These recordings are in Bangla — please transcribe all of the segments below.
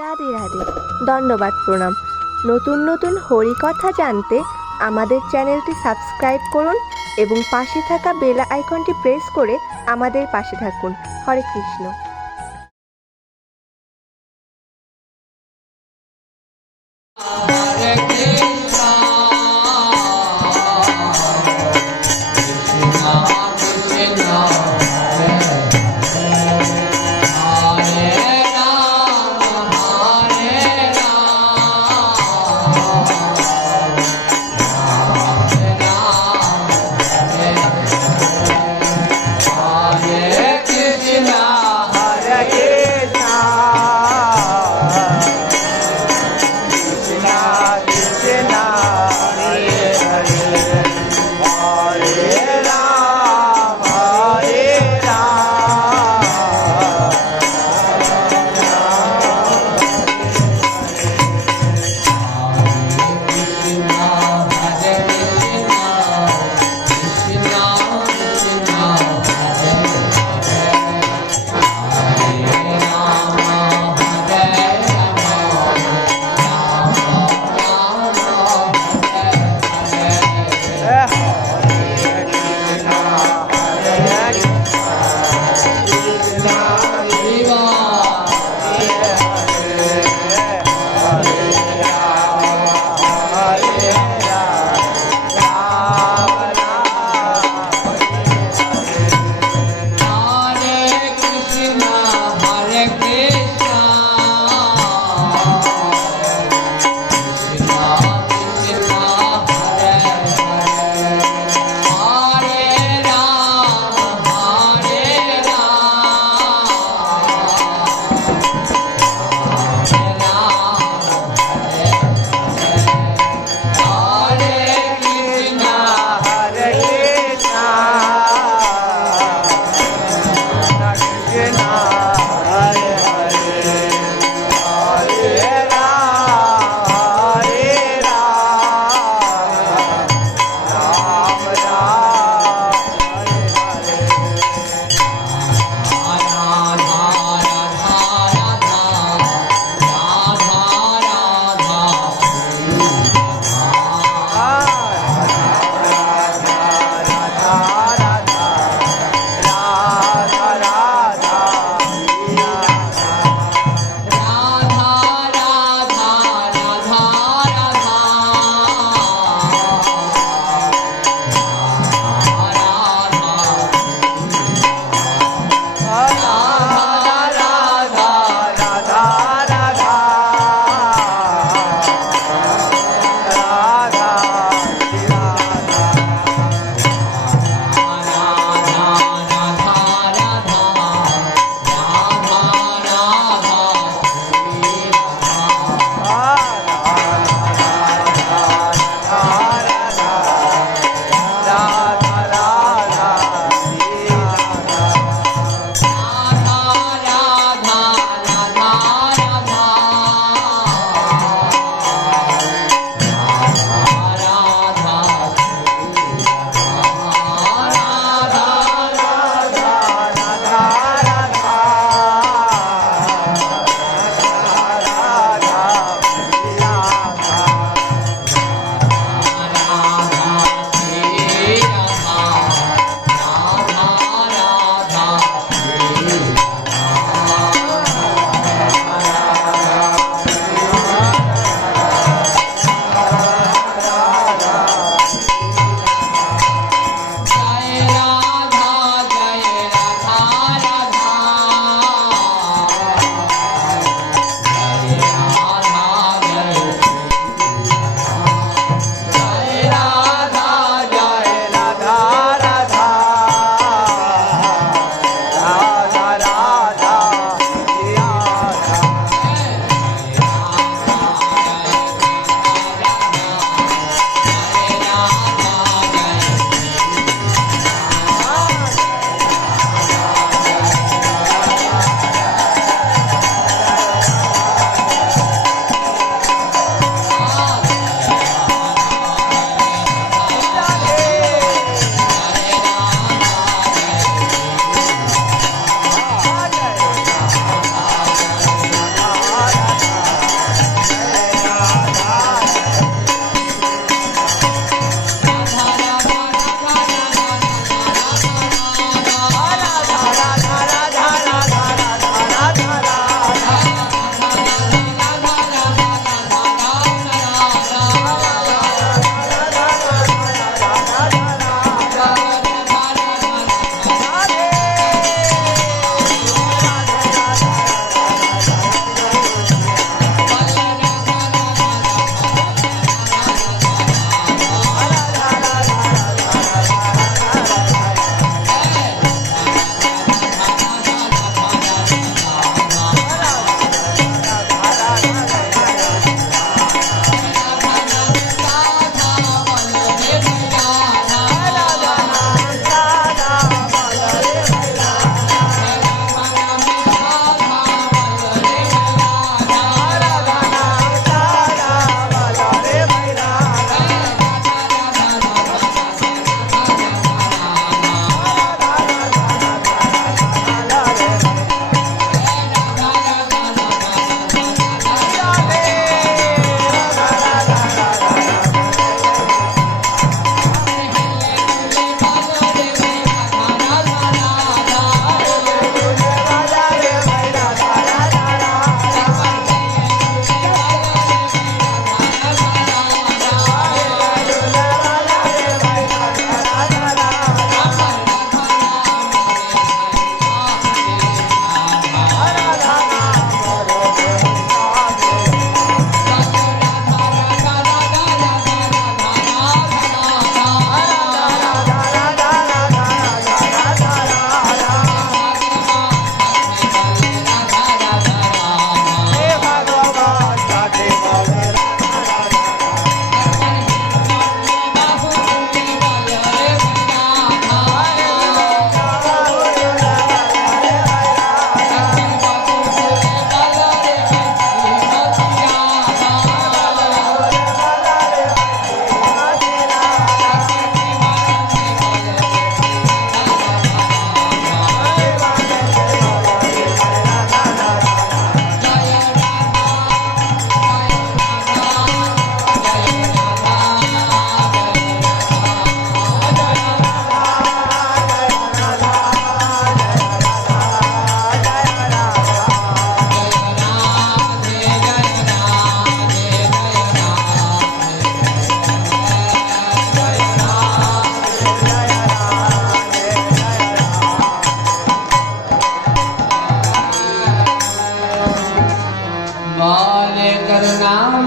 রাধে রাধে, দণ্ডবাদ প্রণাম। নতুন নতুন হরিকথা জানতে আমাদের চ্যানেলটি সাবস্ক্রাইব করুন এবং পাশে থাকা বেল আইকনটি প্রেস করে আমাদের পাশে থাকুন। হরে কৃষ্ণ।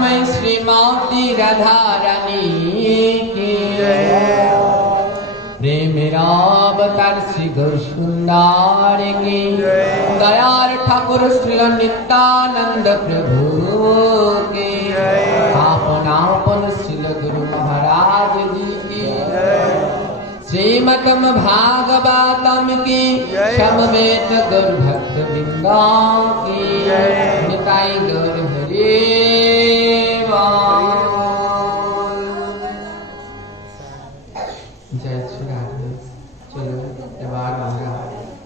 प्रेममय श्रीमती राधा रानी की प्रेम अवतार श्री गौर सुंदर की दयार ठाकुर श्री नित्यानंद प्रभु की आपन आपन श्री गुरु महाराज जी की श्रीमतम भागवतम की समवेत गौर भक्त वृंदा की निताई गौर हरे जय श्री राधे। चलो এবার আমরা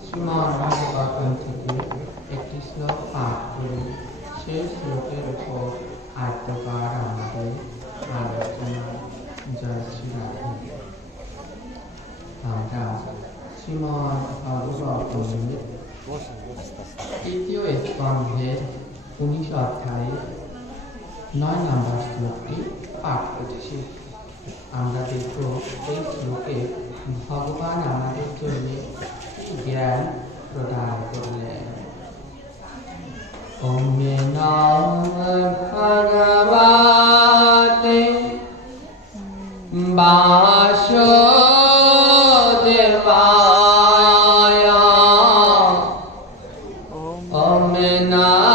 শ্রীমদ্ ভাগবতম থেকে একটি শ্লোক পাঠ করি। সেই শ্লোকের উপর আদ্যকার আমাদের আলোচনা। জয় শ্রী রাধে। আমরা শ্রীমদ্ ভাগবতমের তৃতীয় স্কন্ধের 19 অধ্যায়ে 9 নম্বর শ্লোকটি পাঠ করছি। আমরা দেখব এই শ্লোকে ভগবান আমাদের জন্য কি জ্ঞান প্রদান করলেন। ওম নমঃ ভগবতে বাসুদেবায়। ওম নমঃ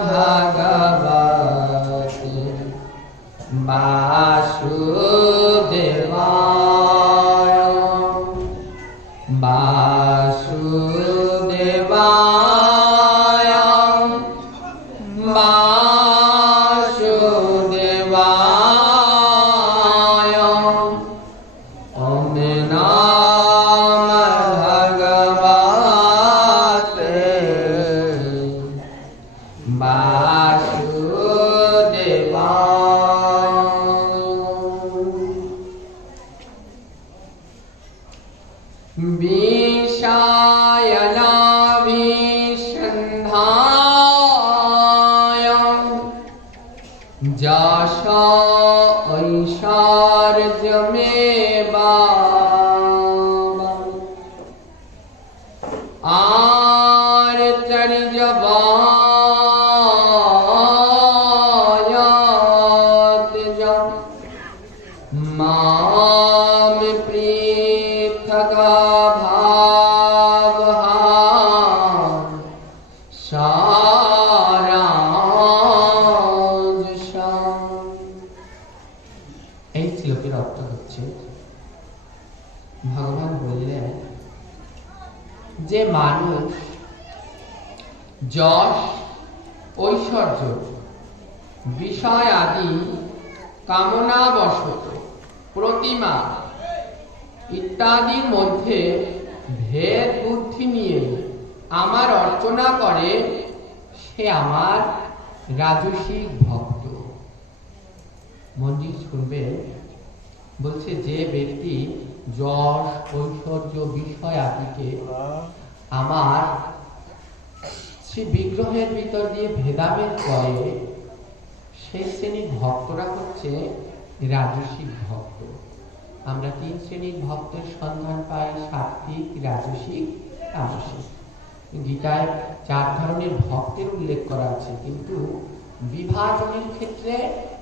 ভগবতে বাসুদেবায়। বাসুদেবায় বাসুদেবায়। ওম নমঃ ভগবতে বাসুদেবায়। বিষায়নাভিসন্ধায় যশ ঐশ্বর্যমেবা আর্চর্যবয়ত মাম পৃথক ভাবহা সারাংশম। এই শ্লোকের অর্থ হচ্ছে ভগবান বললেন যে মানুষ যশ ঐশ্বর্য বিষয় আদি কামনাবশত প্রতিমা ইত্যাদির মধ্যে ভেদ বুদ্ধি নিয়ে আমার অর্চনা করে সে আমার রাজসিক ভক্ত। মন্দির শুনবে বলছে যে ব্যক্তি যশ ঐশ্বর্য বিষয় আদিকে আমার শ্রী বিগ্রহের ভিতর দিয়ে ভেদাভেদ করে সেই শ্রেণীর ভক্তরা হচ্ছে রাজসিক ভক্ত। আমরা 3 শ্রেণীর ভক্তের সন্ধান পাই, সাত্ত্বিক, রাজসিক, তামসিক। গীতায় 4 ধরনের ভক্তের উল্লেখ করা আছে, কিন্তু বিভাজনের ক্ষেত্রে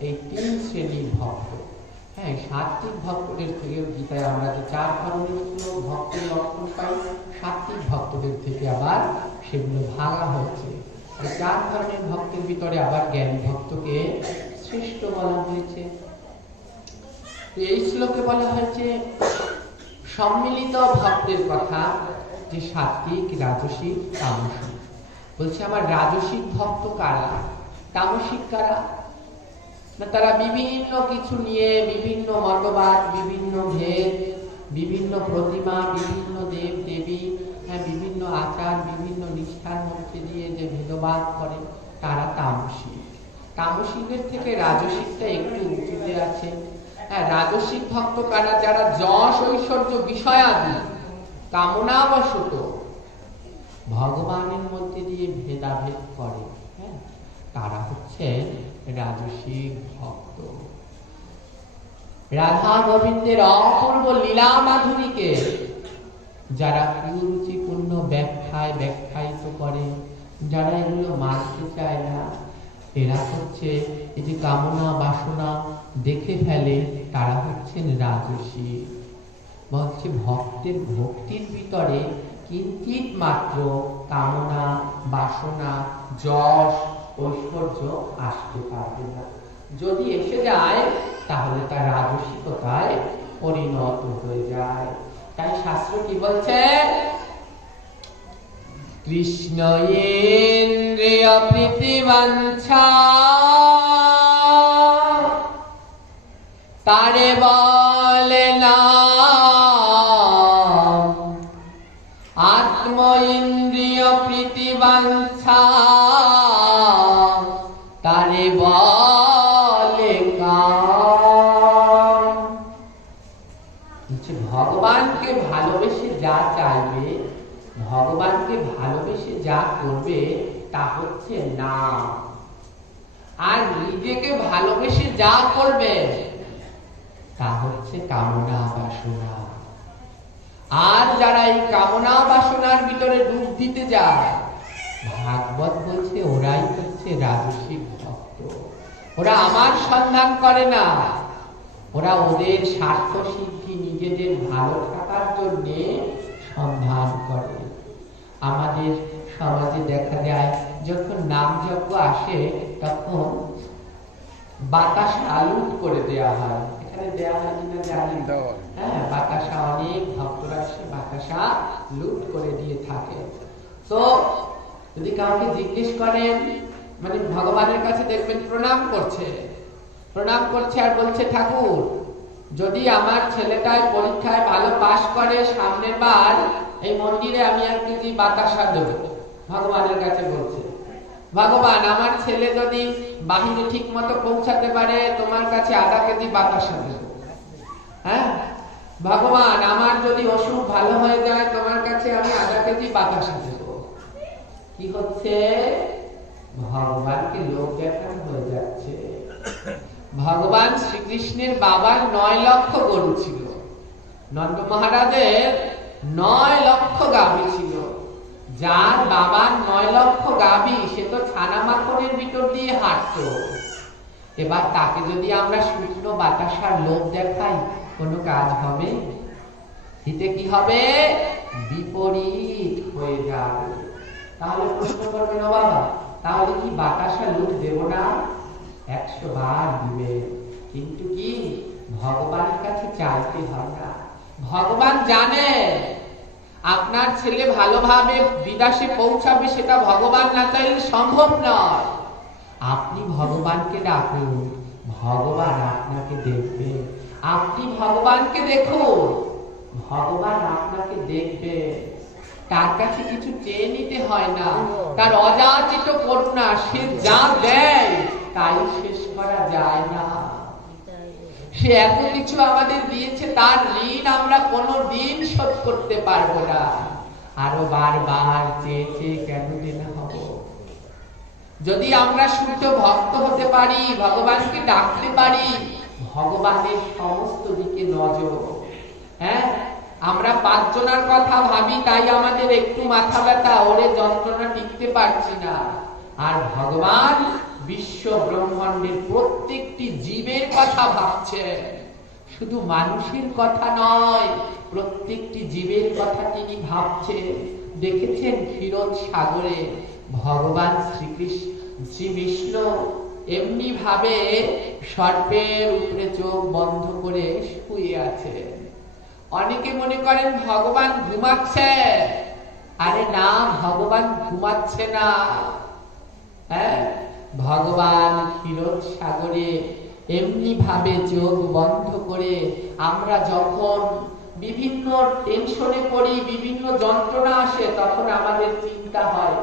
এই 3 শ্রেণীর ভক্ত। হ্যাঁ, সাত্ত্বিক ভক্তদের থেকে গীতায় আমরা যে 4 ধরনের ভক্তের লক্ষণ পাই, সাত্ত্বিক ভক্তদের থেকে আবার সেগুলো ভাঙা হয়েছে। 4 ধরনের ভক্তের ভিতরে আবার জ্ঞানী ভক্তকে শ্রেষ্ঠ বলা হয়েছে। এই শ্লোকে বলা হয়েছে সম্মিলিত ভক্তের কথা, যে সাত্ত্বিক, রাজসিক, তামসিক। বলছে আমার রাজসিক ভক্ত কারা, তামসিক কারা না, তারা বিভিন্ন কিছু নিয়ে বিভিন্ন মতবাদ, বিভিন্ন ভেদ, বিভিন্ন প্রতিমা, বিভিন্ন দেব দেবী, বিভিন্ন আচার, বিভিন্ন নিষ্ঠার মধ্যে দিয়ে যে ভেদবাদ করে তারা তামসিক। তামসিকের থেকে রাজসিকটা একটু উঁচুতে আছে। রাজসিক ভক্ত কারা, যারা যশ ঐশ্বর্য বিষয়াদি কামনাবশত ভগবানের মধ্যে দিয়ে ভেদাভেদ করে, তারা হচ্ছে রাজসিক ভক্ত। রাধা গোবিন্দের অপূর্ব লীলা মাধুরীকে যারা কুরুচিপূর্ণ ব্যাখ্যায় ব্যাখ্যায়িত করে, যারা এগুলো মানতে চায় না, এরা হচ্ছে এই যে কামনা বাসনা দেখে ফেলে, তারা হচ্ছেন রাজসী। বলছে ভক্তের ভক্তির ভিতরে কিঞ্চিত মাত্র কামনা বাসনা যশ ঐশ্বর্য আসতে পারবে না। যদি এসে যায় তাহলে তা রাজসিকতায় পরিণত হয়ে যায়। তাই শাস্ত্র কি বলছে? কৃষ্ণ ইন্দ্রিয় প্রীতিবাঞ্ছা তারে বলে না, আত্ম ইন্দ্রিয় প্রীতিবাঞ্ছা তারে বলে কাম। ভগবানকে ভালোবেসে যা চাইবে, ভগবানকে ভালোবেসে যা করবে তা হচ্ছে নাম। আর নিজেকে ভালোবেসে যা করবে তা হচ্ছে কামনা বাসনা। আর যারা এই কামনা বাসনার ভিতরে ডুব দিতে যায়, ভাগবত বলছে ওরাই হচ্ছে রাজসিক ভক্ত। ওরা আমার সন্ধান করে না, ওরা ওদের স্বার্থ সিদ্ধি, নিজেদের ভালো থাকার জন্য সন্ধান করে। আমাদের সমাজে দেখা যায় যখন নাম যজ্ঞ আসে তখন বাতাসা লুট করে দেওয়া হয়। এখানে দেওয়া হয় কিনা জানি না। হ্যাঁ, বাতাসা অনেক ভক্তরা সে বাতাসা লুট করে দিয়ে থাকে। তো যদি কাউকে জিজ্ঞেস করেন, মানে ভগবানের কাছে দেখবেন প্রণাম করছে আর বলছে ঠাকুর যদি আমার ছেলেটাই পরীক্ষায় ভালো পাশ করে সামনের বার এই মন্দিরে আমি 1 কেজি বাতাসা দেব। ভগবানের কাছে বলছে, ভগবান আমার ছেলে যদি বাহিরে ঠিক মতো পৌঁছাতে পারে তোমার কাছে 1/2 কেজি বাতাসা দেব। হ্যাঁ, ভগবান আমার যদি অসুখ ভালো হয়ে যায় তোমার কাছে আমি 1/2 কেজি বাতাসা দেব। কি হচ্ছে? ভগবানকে লোক দেখানো হয়ে যাচ্ছে। ভগবান শ্রীকৃষ্ণের বাবার 9 লক্ষ গরু ছিল, নন্দ মহারাজের 9 লক্ষ গাভী ছিল। যার বাবার 9 লক্ষ গাভী সে তো ছানা মাখনের ভিতর দিয়ে হাঁটতো। এবার তাকে যদি আমরা শুকনো বাতাসার লোভ দেখাই, কোনো কাজ হবে? হিতে কি হবে? বিপরীত হয়ে যাবে। তাহলে প্রশ্ন করবেন, ও বাবা তাহলে কি বাতাসা লোভ দেব না? 100 বার দিবে, কিন্তু কি ভগবানের কাছে চাইতে হয় না। ভগবান জানে আপনার ছেলে ভালোভাবে বিদেশে পৌঁছাবে, সেটা ভগবান না চাইলে সম্ভব নয়। আপনি ভগবানকে ডাকুন, ভগবান আপনাকে দেখবে। আপনি ভগবানকে দেখুন, ভগবান আপনাকে দেখবে। তার কাছে কিছু চেয়ে নিতে হয় না। তার অযাচিত করুণা, সে যা দেয় তাই শেষ করা যায় না। সে এত কিছু আমাদের দিয়েছে, তার ঋণ আমরা কোনোদিন শোধ করতে পারবো না। আরো বারবার চেয়ে চেয়ে কেন দেনা হব? যদি আমরা শুদ্ধ ভক্ত হতে পারি, ভগবানকে ডাকতে পারি, ভগবানের সমস্ত দিকে নজর। হ্যাঁ, আমরা 5 জনের কথা ভাবি তাই আমাদের একটু মাথা ব্যথা, ওরে যন্ত্রণা টিকতে পারছি না। আর ভগবান বিশ্ব ব্রহ্মাণ্ডের প্রত্যেকটি জীবের কথা ভাবছে, শুধু মানুষের কথা নয়, প্রত্যেকটি জীবের কথা তিনি ভাবছে। দেখেছেন ক্ষীরোদ সাগরে ভগবান শ্রী বিষ্ণু এমনি ভাবে সর্পের উপরে চোখ বন্ধ করে শুয়ে আছে। অনেকে মনে করেন ভগবান ঘুমাচ্ছে। আরে না, ভগবান ঘুমাচ্ছে না। হ্যাঁ, ভগবান ক্ষীরোদ সাগরে এমনি ভাবে চোখ বন্ধ করে, আমরা যখন বিভিন্ন টেনশনে পড়ি, বিভিন্ন যন্ত্রণা আসে, তখন আমাদের চিন্তা হয়,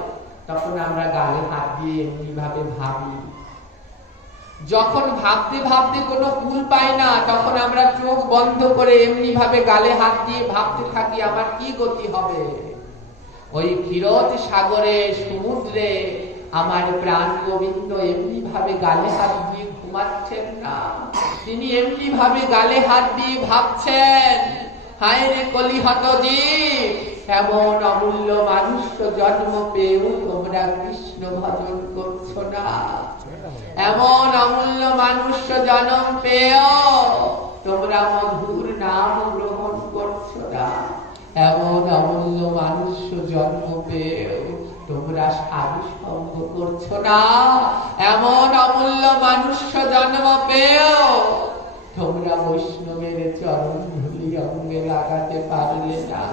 তখন আমরা গালে হাত দিয়ে এমনি ভাবে ভাবি। যখন ভাবতে ভাবতে কোনো কুল পাই না, তখন আমরা চোখ বন্ধ করে এমনি ভাবে গালে হাত দিয়ে ভাবতে থাকি আমার কি গতি হবে। ওই ক্ষীরোদ সাগরে, সমুদ্রে আমার প্রাণ গোবিন্দ এমনি ভাবে গালে হাত দিয়ে ঘুমাচ্ছেন না। তিনি এমনি ভাবে গালে হাত দিয়ে ভাবছেন, হায় রে কলিহত জীব, এমন অমূল্য মানুষ মনুষ্য জন্ম পেয়েও তোমরা কৃষ্ণ ভজন করছো না। এমন অমূল্য মনুষ্য জন্ম পেয়েও তোমরা মধুর নাম গ্রহণ করছো না। এমন অমূল্য মনুষ্য জন্ম পেয়েও তোমরা সাধু সঙ্গ করছো না। এমন অমূল্য মনুষ্য জন্ম পেয়েও তোমরা বৈষ্ণবের চরণ ধুলি অঙ্গে লাগাতে পারলে না।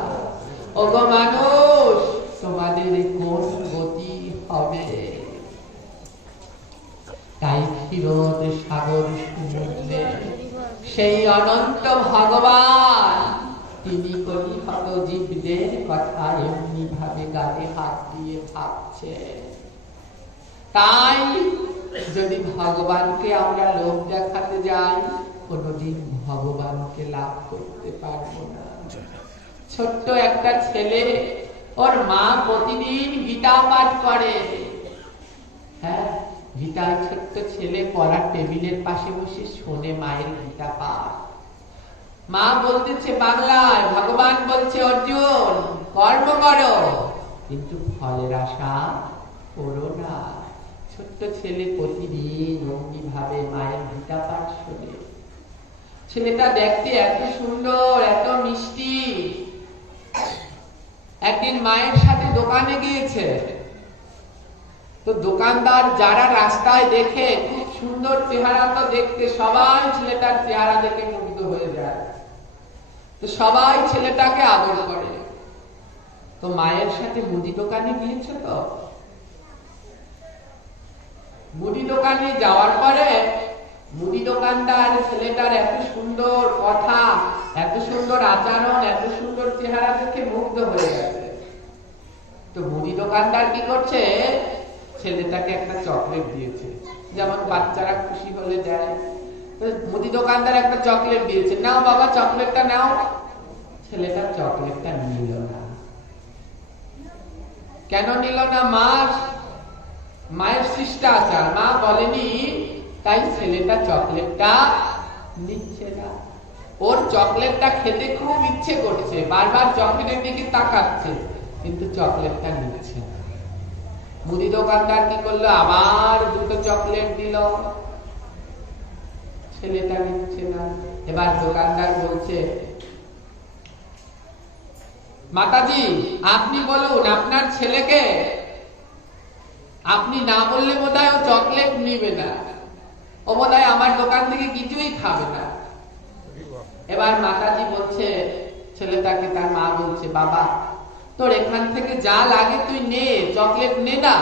ওগো মানুষ, তোমাদের কোন গতি হবে? তাই ক্ষীরোদ সাগর সমুদ্রে সেই অনন্ত ভগবান তিনি কলিহত জীবদের কথা এমনি ভাবে গালে হাত দিয়ে ভাবছে। তাই যদি ভগবানকে আমরা লোভ দেখাতে যাই, কোনদিন ভগবানকে লাভ করতে পারবো না। ছোট্ট একটা ছেলে, ওর মা প্রতিদিন গীতা পাঠ করে। হ্যাঁ, গীতায় ছোট্ট ছেলে পড়ার টেবিলের পাশে বসে শোনে মায়ের গীতা পাঠ। মা বলতেছে বাংলায়, ভগবান বলছে অর্জুন কর্ম করো, কিন্তু ফলের আশা করো না। ছোট্ট ছেলে প্রতিদিন অমনি ভাবে মায়ের গীতা পাঠ শোনে। ছেলেটা দেখতে এত সুন্দর, এত মিষ্টি। একদিন মায়ের সাথে দোকানে গিয়েছে, তো দোকানদার যারা রাস্তায় দেখে খুব সুন্দর চেহারা, তো দেখতে সবাই ছেলেটার চেহারা দেখে মুগ্ধ হয়ে যায়। তো সবাই ছেলেটাকে আদর করে। তো মায়ের সাথে মুদি দোকানে গিয়েছে, তো মুদি দোকানে যাওয়ার পরে মুদি দোকানদার ছেলেটার এত সুন্দর কথা, এত সুন্দর আচরণ, এত সুন্দর চেহারা দেখে মুগ্ধ হয়ে গেছে। তো মুদি দোকানদার কি করছে, ছেলেটাকে একটা চকলেট দিয়েছে, যেমন বাচ্চারা খুশি হলে দেয়। মুদি দোকানদার একটা চকলেট দিয়েছে, নাও বাবা চকলেটটা নাও। ছেলেটা চকলেটটা নিল না। কেন নিল না? মায়ের শিষ্টাচার, মা বলেনি, তাই ছেলেটা চকলেটটা নিচ্ছে না। ওর চকলেটটা খেতে খুব ইচ্ছে করছে, বারবার চকলেটের দিকে তাকাচ্ছে, কিন্তু চকলেটটা নিচ্ছে না। মুদি দোকানদার কি করলো, আবার দুটো চকলেট দিল, ছেলেটা নিচ্ছে না। এবার দোকানদার বলছে, মাতাজি আপনি বলুন আপনার ছেলেকে, আপনি না বললে বোধহয় ও চকলেট নিবে না, ও বোধহয় আমার দোকান থেকে কিছুই খাবে না। এবার মাতাজি বলছে ছেলেটাকে, তার মা বলছে, বাবা তোর এখান থেকে যা লাগে তুই নে, চকলেট নে না।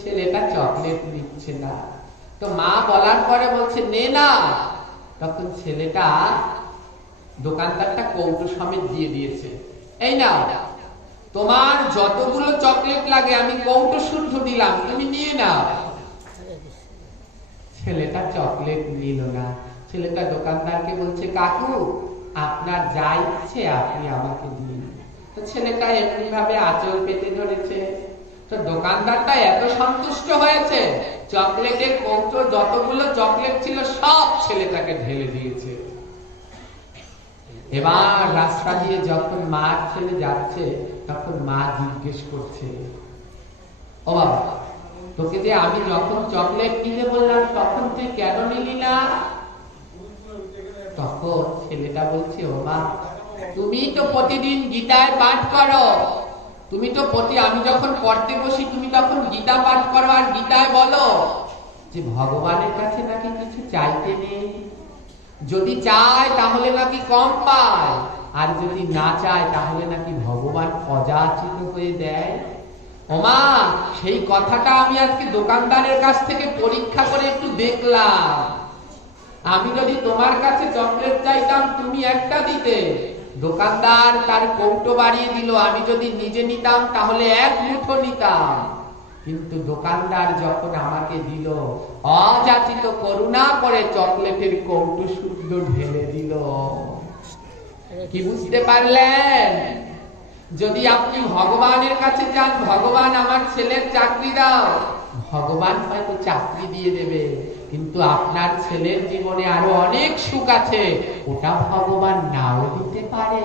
ছেলেটা চকলেট নিচ্ছে না। তো মা বলার পরে বলছে নে না। তখন ছেলেটা দোকানদারটা কৌটো সমেত দিয়ে দিয়েছে, এই নাও তোমার যতগুলো চকলেট লাগে আমি কৌটো শুদ্ধ দিলাম, তুমি নিয়ে নাও। ছেলেটা চকলেট নিল না। ছেলেটা দোকানদারকে বলছে, কাকু আপনার যা ইচ্ছে আপনি আমাকে দিন। তো ছেলেটা এমনি ভাবে আঁচল পেতে ধরেছে। তো দোকানদারটা এত সন্তুষ্ট হয়েছে, চকলেটের কৌটো যতগুলো চকলেট ছিল সব ছেলেটাকে ঢেলে দিয়েছে। এবার রাস্তা দিয়ে যখন মার ছেলে যাচ্ছে, তখন মা জিজ্ঞেস করছে, ও বাবা তোকে যে আমি যখন চকলেট কিনে বললাম তখন তুই কেন নিলি না? তখন ছেলেটা বলছে, ও মা তুমি তো প্রতিদিন গীতায় পাঠ করো, তুমি তো আমি যখন পড়তে বসি তুমি তখন গীতা পাঠ করো, আর গীতায় বলো যে ভগবানের কাছে নাকি কিছু চাইতে নেই, যদি চায় তাহলে নাকি কম পায়, আর যদি না চায় তাহলে নাকি ভগবান অযাচিত হয়ে দেয়। ওমা সেই কথাটা আমি আজকে দোকানদারের কাছ থেকে পরীক্ষা করে একটু দেখলাম। আমি যদি তোমার কাছে চকলেট চাইতাম তুমি একটা দিতে, দোকানদার তার কৌটো বাড়িয়ে দিল, আমি যদি নিজে নিতাম তাহলে এক মুঠো নিতাম, কিন্তু দোকানদার যখন আমাকে দিল অযাচিত করুণা করে চকলেটের কৌটো শুদ্ধ ঢেলে দিল। কি বুঝতে পারলেন? যদি আপনি ভগবানের কাছে যান, ভগবান আমার ছেলের চাকরি দাও, ভগবান হয়তো চাকরি দিয়ে দেবে, কিন্তু আপনার ছেলের জীবনে আরো অনেক সুখ আছে, ওটা ভগবান নাও দিতে পারে।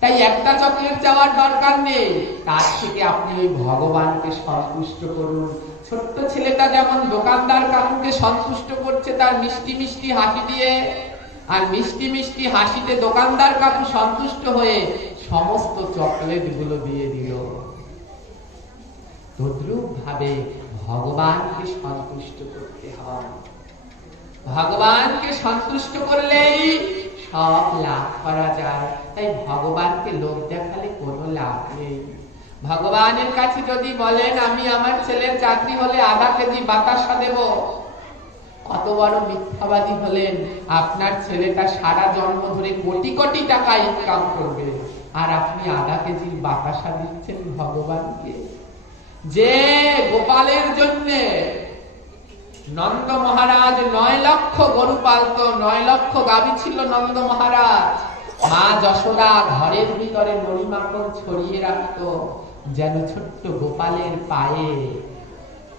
তাই একটা চকলেট চাওয়ার দরকার নেই, তার থেকে আপনি ওই ভগবানকে সন্তুষ্ট করুন। ছোট্ট ছেলেটা যেমন দোকানদার কাকুকে সন্তুষ্ট করছে তার মিষ্টি মিষ্টি হাসি দিয়ে, আর মিষ্টি মিষ্টি হাসিতে দোকানদার কাকু সন্তুষ্ট হয়ে সমস্ত চকলেট গুলো দিয়ে দিল, তদ্রূপ ভাবে ভগবানকে সন্তুষ্ট করতে হয়। ভগবানকে সন্তুষ্ট করলেই সব লাভ করা যায়। তাই ভগবানকে লোভ দেখালে কোনো লাভ নেই। ভগবানের কাছে যদি বলেন আমি আমার ছেলের চাকরি হলে আধা কেজি বাতাসা দেব, অত বড় মিথ্যাবাদী হলেন। আপনার ছেলেটা সারা জন্ম ধরে কোটি কোটি টাকা ইনকাম করবে, আর আপনি আধা কেজি বাতাসা দিচ্ছেন ভগবানকে। যে গোপালের জন্য নন্দ মহারাজ 9 লক্ষ গরু পালত, 9 লক্ষ গাভী ছিল নন্দ মহারাজ। মা যশোদা ঘরের ভিতরে নড়িমাখন ছড়িয়ে রাখত, যেন ছোট্ট গোপালের পায়ে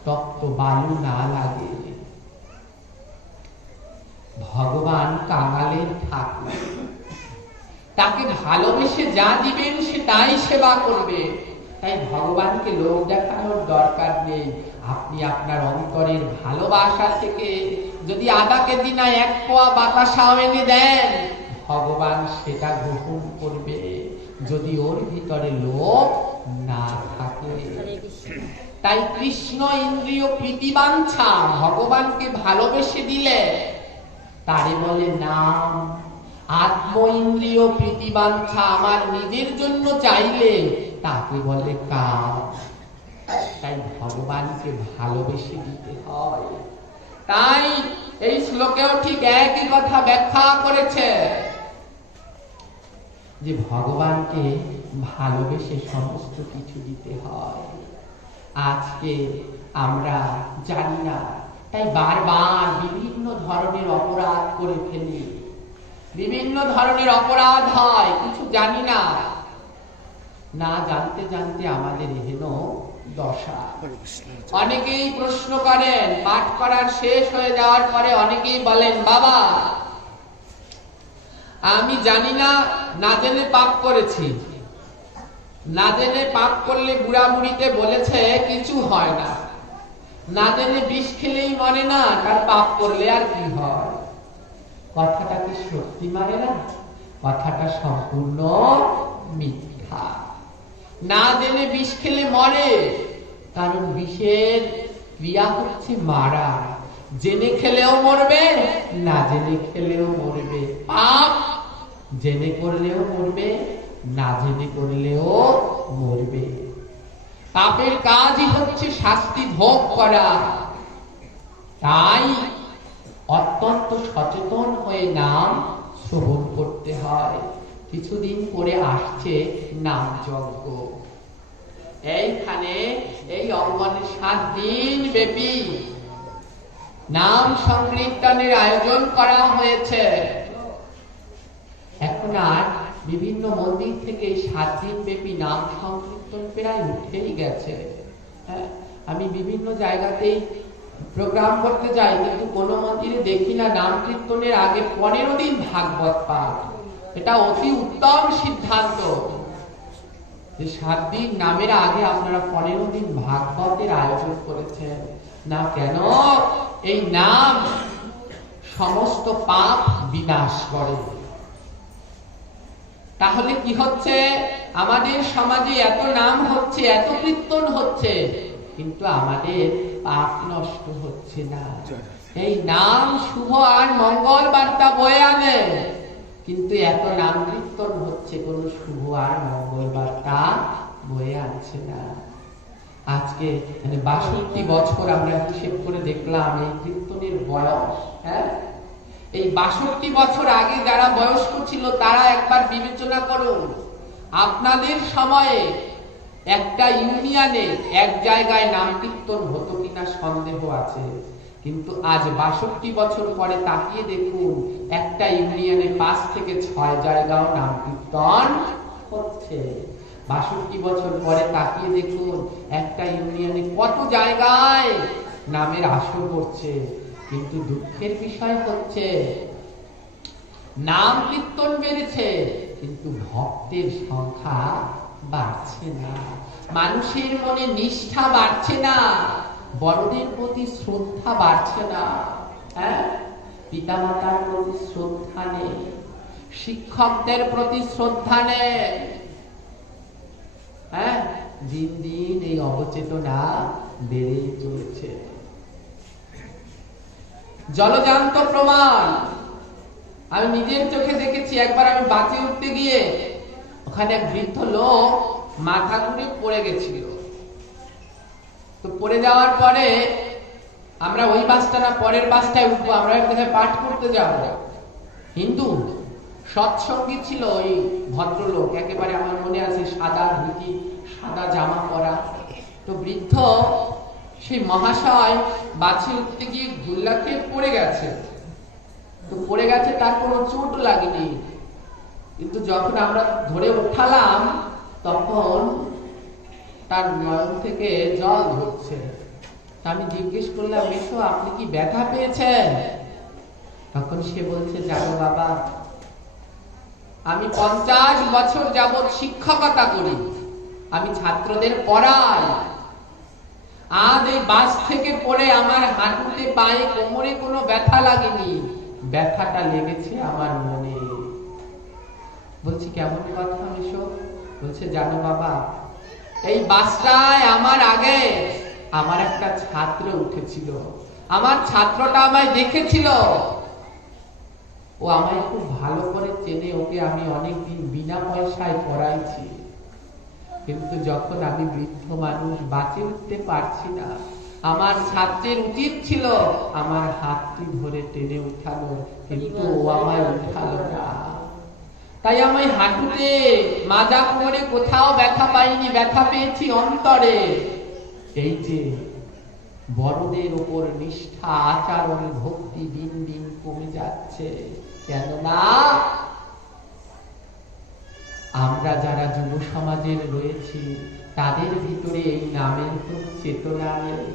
তপ্ত বালু না লাগে। ভগবান কাঙালের ঠাকুর, তাকে ভালোবেসে যা দিবেন সে তাই সেবা করবে। তাই ভগবানকে লোভ দেখানোর দরকার নেই। আপনি আপনার অন্তরের ভালোবাসা থেকে যদি আধা কেজি না 1 পোয়া বাতাসাও এনে দেন, ভগবান সেটা গ্রহণ করবে, যদি ওর ভিতরে লোভ না থাকে। তাই কৃষ্ণ ইন্দ্রিয় প্রীতিবাঞ্ছা ভগবানকে ভালোবেসে দিলে তারে বলে নাম। আত্ম ইন্দ্রিয় প্রীতিবাঞ্ছা আমার নিজের জন্য চাইলে তাকে বলে কাম। তাই ভগবানকে ভালোবেসে দিতে হয়। তাই এই শ্লোকেও ঠিক একই কথা ব্যাখ্যা করেছে যে ভগবানকে ভালোবেসে সমস্ত কিছু দিতে হয়। আজকে আমরা জানি না, তাই বারবার বিভিন্ন ধরনের অপরাধ করে ফেলি। বিভিন্ন ধরনের অপরাধ হয়, কিছু জানি না, না জানতে জানতে আমাদের এহেন দশা। অনেকেই প্রশ্ন করেন, পাঠ করার শেষ হয়ে যাওয়ার পরে অনেকেই বলেন, বাবা আমি জানি না, না জেনে পাপ করেছি, না জেনে পাপ করলে বুড়া বুড়িতে বলেছে কিছু হয় না, না জেনে বিষ খেলেই মরে না, তার পাপ করলে আর কি হয়? কথাটা কি সত্যি মানে না? কথাটা সম্পূর্ণ মিথ্যা। না জেনে বিষ খেলে মরে, কারণ বিষের ক্রিয়া হচ্ছে মারা। জেনে খেলেও মরবে, না জেনে খেলেও মরবে। পাপ জেনে করলেও মরবে, না জেনে করলেও মরবে। পাপের কাজই হচ্ছে শাস্তি ভোগ করা। তাই অত্যন্ত সচেতন হয়ে নাম শ্রবণ করতে হয়। কিছুদিন পরে আসছে নাম যজ্ঞ। এইখানে এই অঙ্গনে 7 দিন ব্যাপী নাম সংকীর্তনের আয়োজন করা হয়েছে। এখন আর বিভিন্ন মন্দির থেকে 7 দিন ব্যাপী নাম সংকীর্তন প্রায় উঠেই গেছে। আমি বিভিন্ন জায়গাতেই প্রোগ্রাম করতে যাই, কিন্তু কোন মন্দিরে দেখি না নাম কীর্তনের আগে 15 দিন ভাগবত পাঠ। এটা অতি উত্তম সিদ্ধান্ত যে 7 দিন নামের আগে আপনারা 15 দিন ভাগবতের আয়োজন করেছেন। না কেন? এই নাম সমস্ত পাপ বিনাশ করে। তাহলে কি হচ্ছে? আমাদের সমাজে এত নাম হচ্ছে, এত কীর্তন হচ্ছে, কিন্তু আমাদের পাপ নষ্ট হচ্ছে না। এই নাম শুভ আর মঙ্গল বার্তা বয়ে আনে, কিন্তু এত নাম কীর্তন হচ্ছে, কোন শুভ আর মঙ্গল বার্তা বয়ে আনছে না। আজকে 62 বছর আমরা হিসেব করে দেখলাম এই কীর্তনের বয়স। এই 62 বছর আগে যারা বয়স্ক ছিল তারা একবার বিবেচনা করুন, আপনাদের সময়ে একটা ইউনিয়নে এক জায়গায় নাম কীর্তন হতো কিনা সন্দেহ আছে। কিন্তু আজ 62 বছর পরে তাকিয়ে দেখুন, একটা ইউনিয়নে 5 থেকে 6 জায়গাও নাম কীর্তন হচ্ছে। 62 বছর পরে তাকিয়ে দেখুন, একটা ইউনিয়নে কত জায়গায় নামের আসর পড়ছে। কিন্তু দুঃখের বিষয় হচ্ছে নাম কীর্তন বেড়েছে, কিন্তু ভক্তের সংখ্যা বাড়ছে না, মানুষের মনে নিষ্ঠা বাড়ছে না, বড়দের প্রতি শ্রদ্ধা বাড়ছে না। হ্যাঁ, পিতামাতার প্রতি শ্রদ্ধা নেই, শিক্ষকদের প্রতি শ্রদ্ধা নেই। হ্যাঁ, দিন দিন এই অবচেতনা বেড়েই চলেছে। জলজান্ত প্রমাণ, আমি নিজের চোখে দেখেছি। একবার আমি বাসে উঠতে গিয়ে ওখানে এক বৃদ্ধ লোক মাথা ঘুরে পড়ে গেছিল। তো পড়ে যাওয়ার পরে আমরা ওই বাসটা না পরের বাসটায় উঠবো, আমরা এক জায়গায় পাঠ করতে যাব। হিন্দু সৎসঙ্গী ছিল ওই ভদ্রলোক, একেবারে আমার মনে আছে, সাদা ধুতি, সাদা জামা পরা। তো বৃদ্ধ সেই মহাশয় বাসে উঠতে গিয়ে গুল্লা খেয়ে পড়ে গেছে। তো পড়ে গেছে, তার কোনো চোট লাগেনি, কিন্তু যখন আমরা ধরে উঠালাম তখন তার নয়ন থেকে জল ঝরছে। আমি জিজ্ঞেস করলাম, এসো আপনি কি ব্যথা পেয়েছেন? তখন সে বলছে, জানো বাবা, আমি 50 বছর যাবৎ শিক্ষকতা করি, আমি ছাত্রদের পড়াই। আজ এই বাস থেকে পড়ে আমার হাঁটুতে, পায়ে, কোমরে কোনো ব্যথা লাগেনি, ব্যথাটা লেগেছে আমার মনে। বলছি কেমন কথা এসব? বলছে, জানো বাবা, এই বাসটায় আমার আগে আমার একটা ছাত্র উঠেছিল, আমার ছাত্রটা আমায় দেখেছিল, ও আমায় খুব ভালো করে চেনে, ওকে আমি অনেকদিন বিনা পয়সায় পড়াইছি। কিন্তু যখন আমি বৃদ্ধ মানুষ বাঁচে উঠতে পারছি না, আমার ছাত্রের উচিত ছিল আমার হাতটি ধরে টেনে উঠানো, কিন্তু ও আমায় উঠালো না। তাই আমি হাঁটুতে, মাজা কোমরে কোথাও ব্যথা পাইনি, ব্যথা পেয়েছি অন্তরে। এই যে বড়দের উপর নিষ্ঠা, আচরণ, ভক্তি দিন দিন কমে যাচ্ছে, কেননা আমরা যারা যুব সমাজের রয়েছি তাদের ভিতরে এই নামের কোন চেতনা নেই,